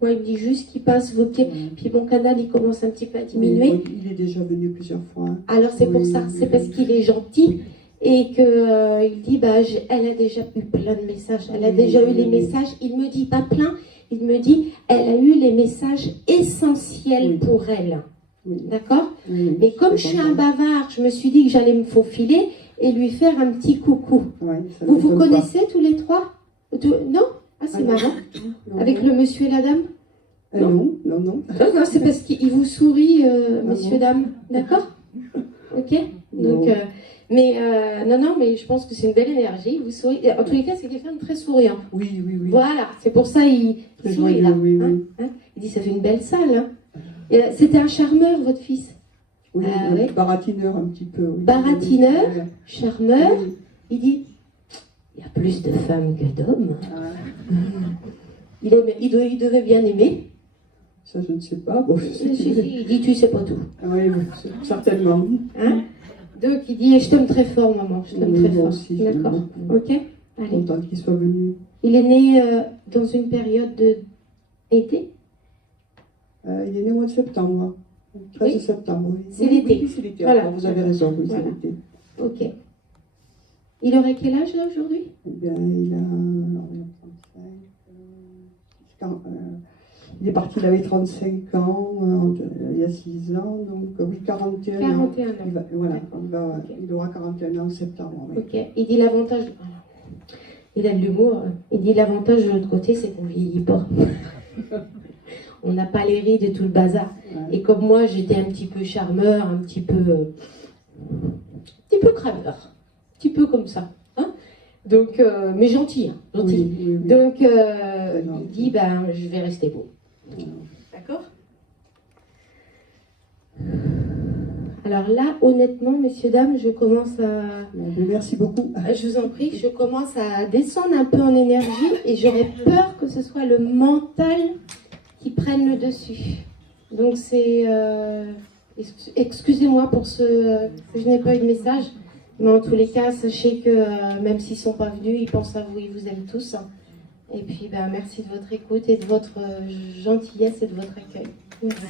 Moi, il me dit juste qu'il passe vos pieds. Puis mon canal, il commence un petit peu à diminuer. Oui, il est déjà venu plusieurs fois. Hein. Alors c'est pour ça, c'est parce qu'il est gentil et que il dit, bah, elle a déjà eu plein de messages. Elle a déjà eu les messages. Il me dit pas plein. Il me dit, elle a eu les messages essentiels pour elle. D'accord? Mais comme je suis un bavard, je me suis dit que j'allais me faufiler et lui faire un petit coucou. Vous vous connaissez tous les trois? Non? Ah, c'est marrant. Avec le monsieur et la dame? Non. Non, c'est parce qu'il vous sourit, messieurs, dames. D'accord? Ok? Donc, mais je pense que c'est une belle énergie. Vous souriez. En tous les cas, c'est quelqu'un de très souriant. Oui. Voilà, c'est pour ça il sourit là. Oui. Hein? Il dit, ça fait une belle salle. Hein? C'était un charmeur, votre fils? Oui, baratineur un petit peu. Oui. Baratineur, charmeur. Oui. Il dit, il y a plus de femmes que d'hommes. Il devait bien aimer. Ça, je ne sais pas. Bon, il dit, tu sais pas tout. Oui, certainement. Hein? Donc, il dit, je t'aime très fort, maman. Je t'aime très fort. Aussi, d'accord. Ok? Allez. Content qu'il soit venu. Il est né dans une période d'été? Il est né au mois de septembre. 13 septembre. Oui. C'est l'été. Oui, c'est l'été. Voilà. Vous avez raison, oui, Voilà. c'est l'été. Ok. Il aurait quel âge là aujourd'hui? Eh bien, il a 35. Il est parti, il avait 35 ans, il y a 6 ans, donc oui, 41 ans. 41 ans. Il aura 41 ans en septembre. Oui. Ok. Il dit l'avantage. Il a de l'humour. Il dit l'avantage de l'autre côté, c'est qu'on vieillit pas. On n'a pas les rides et tout le bazar. Et comme moi, j'étais un petit peu charmeur, un petit peu craveur, un petit peu comme ça. Hein, donc, mais gentil, hein, gentil. Donc, il dit, ben, je vais rester beau. D'accord? Alors là, honnêtement, messieurs, dames, je commence à... Merci beaucoup. Je vous en prie, je commence à descendre un peu en énergie et j'aurais peur que ce soit le mental qui prenne le dessus. Donc c'est... excusez-moi pour ce que je n'ai pas eu de message, mais en tous les cas, sachez que même s'ils ne sont pas venus, ils pensent à vous, ils vous aiment tous. Et puis, ben, merci de votre écoute et de votre gentillesse et de votre accueil. Merci.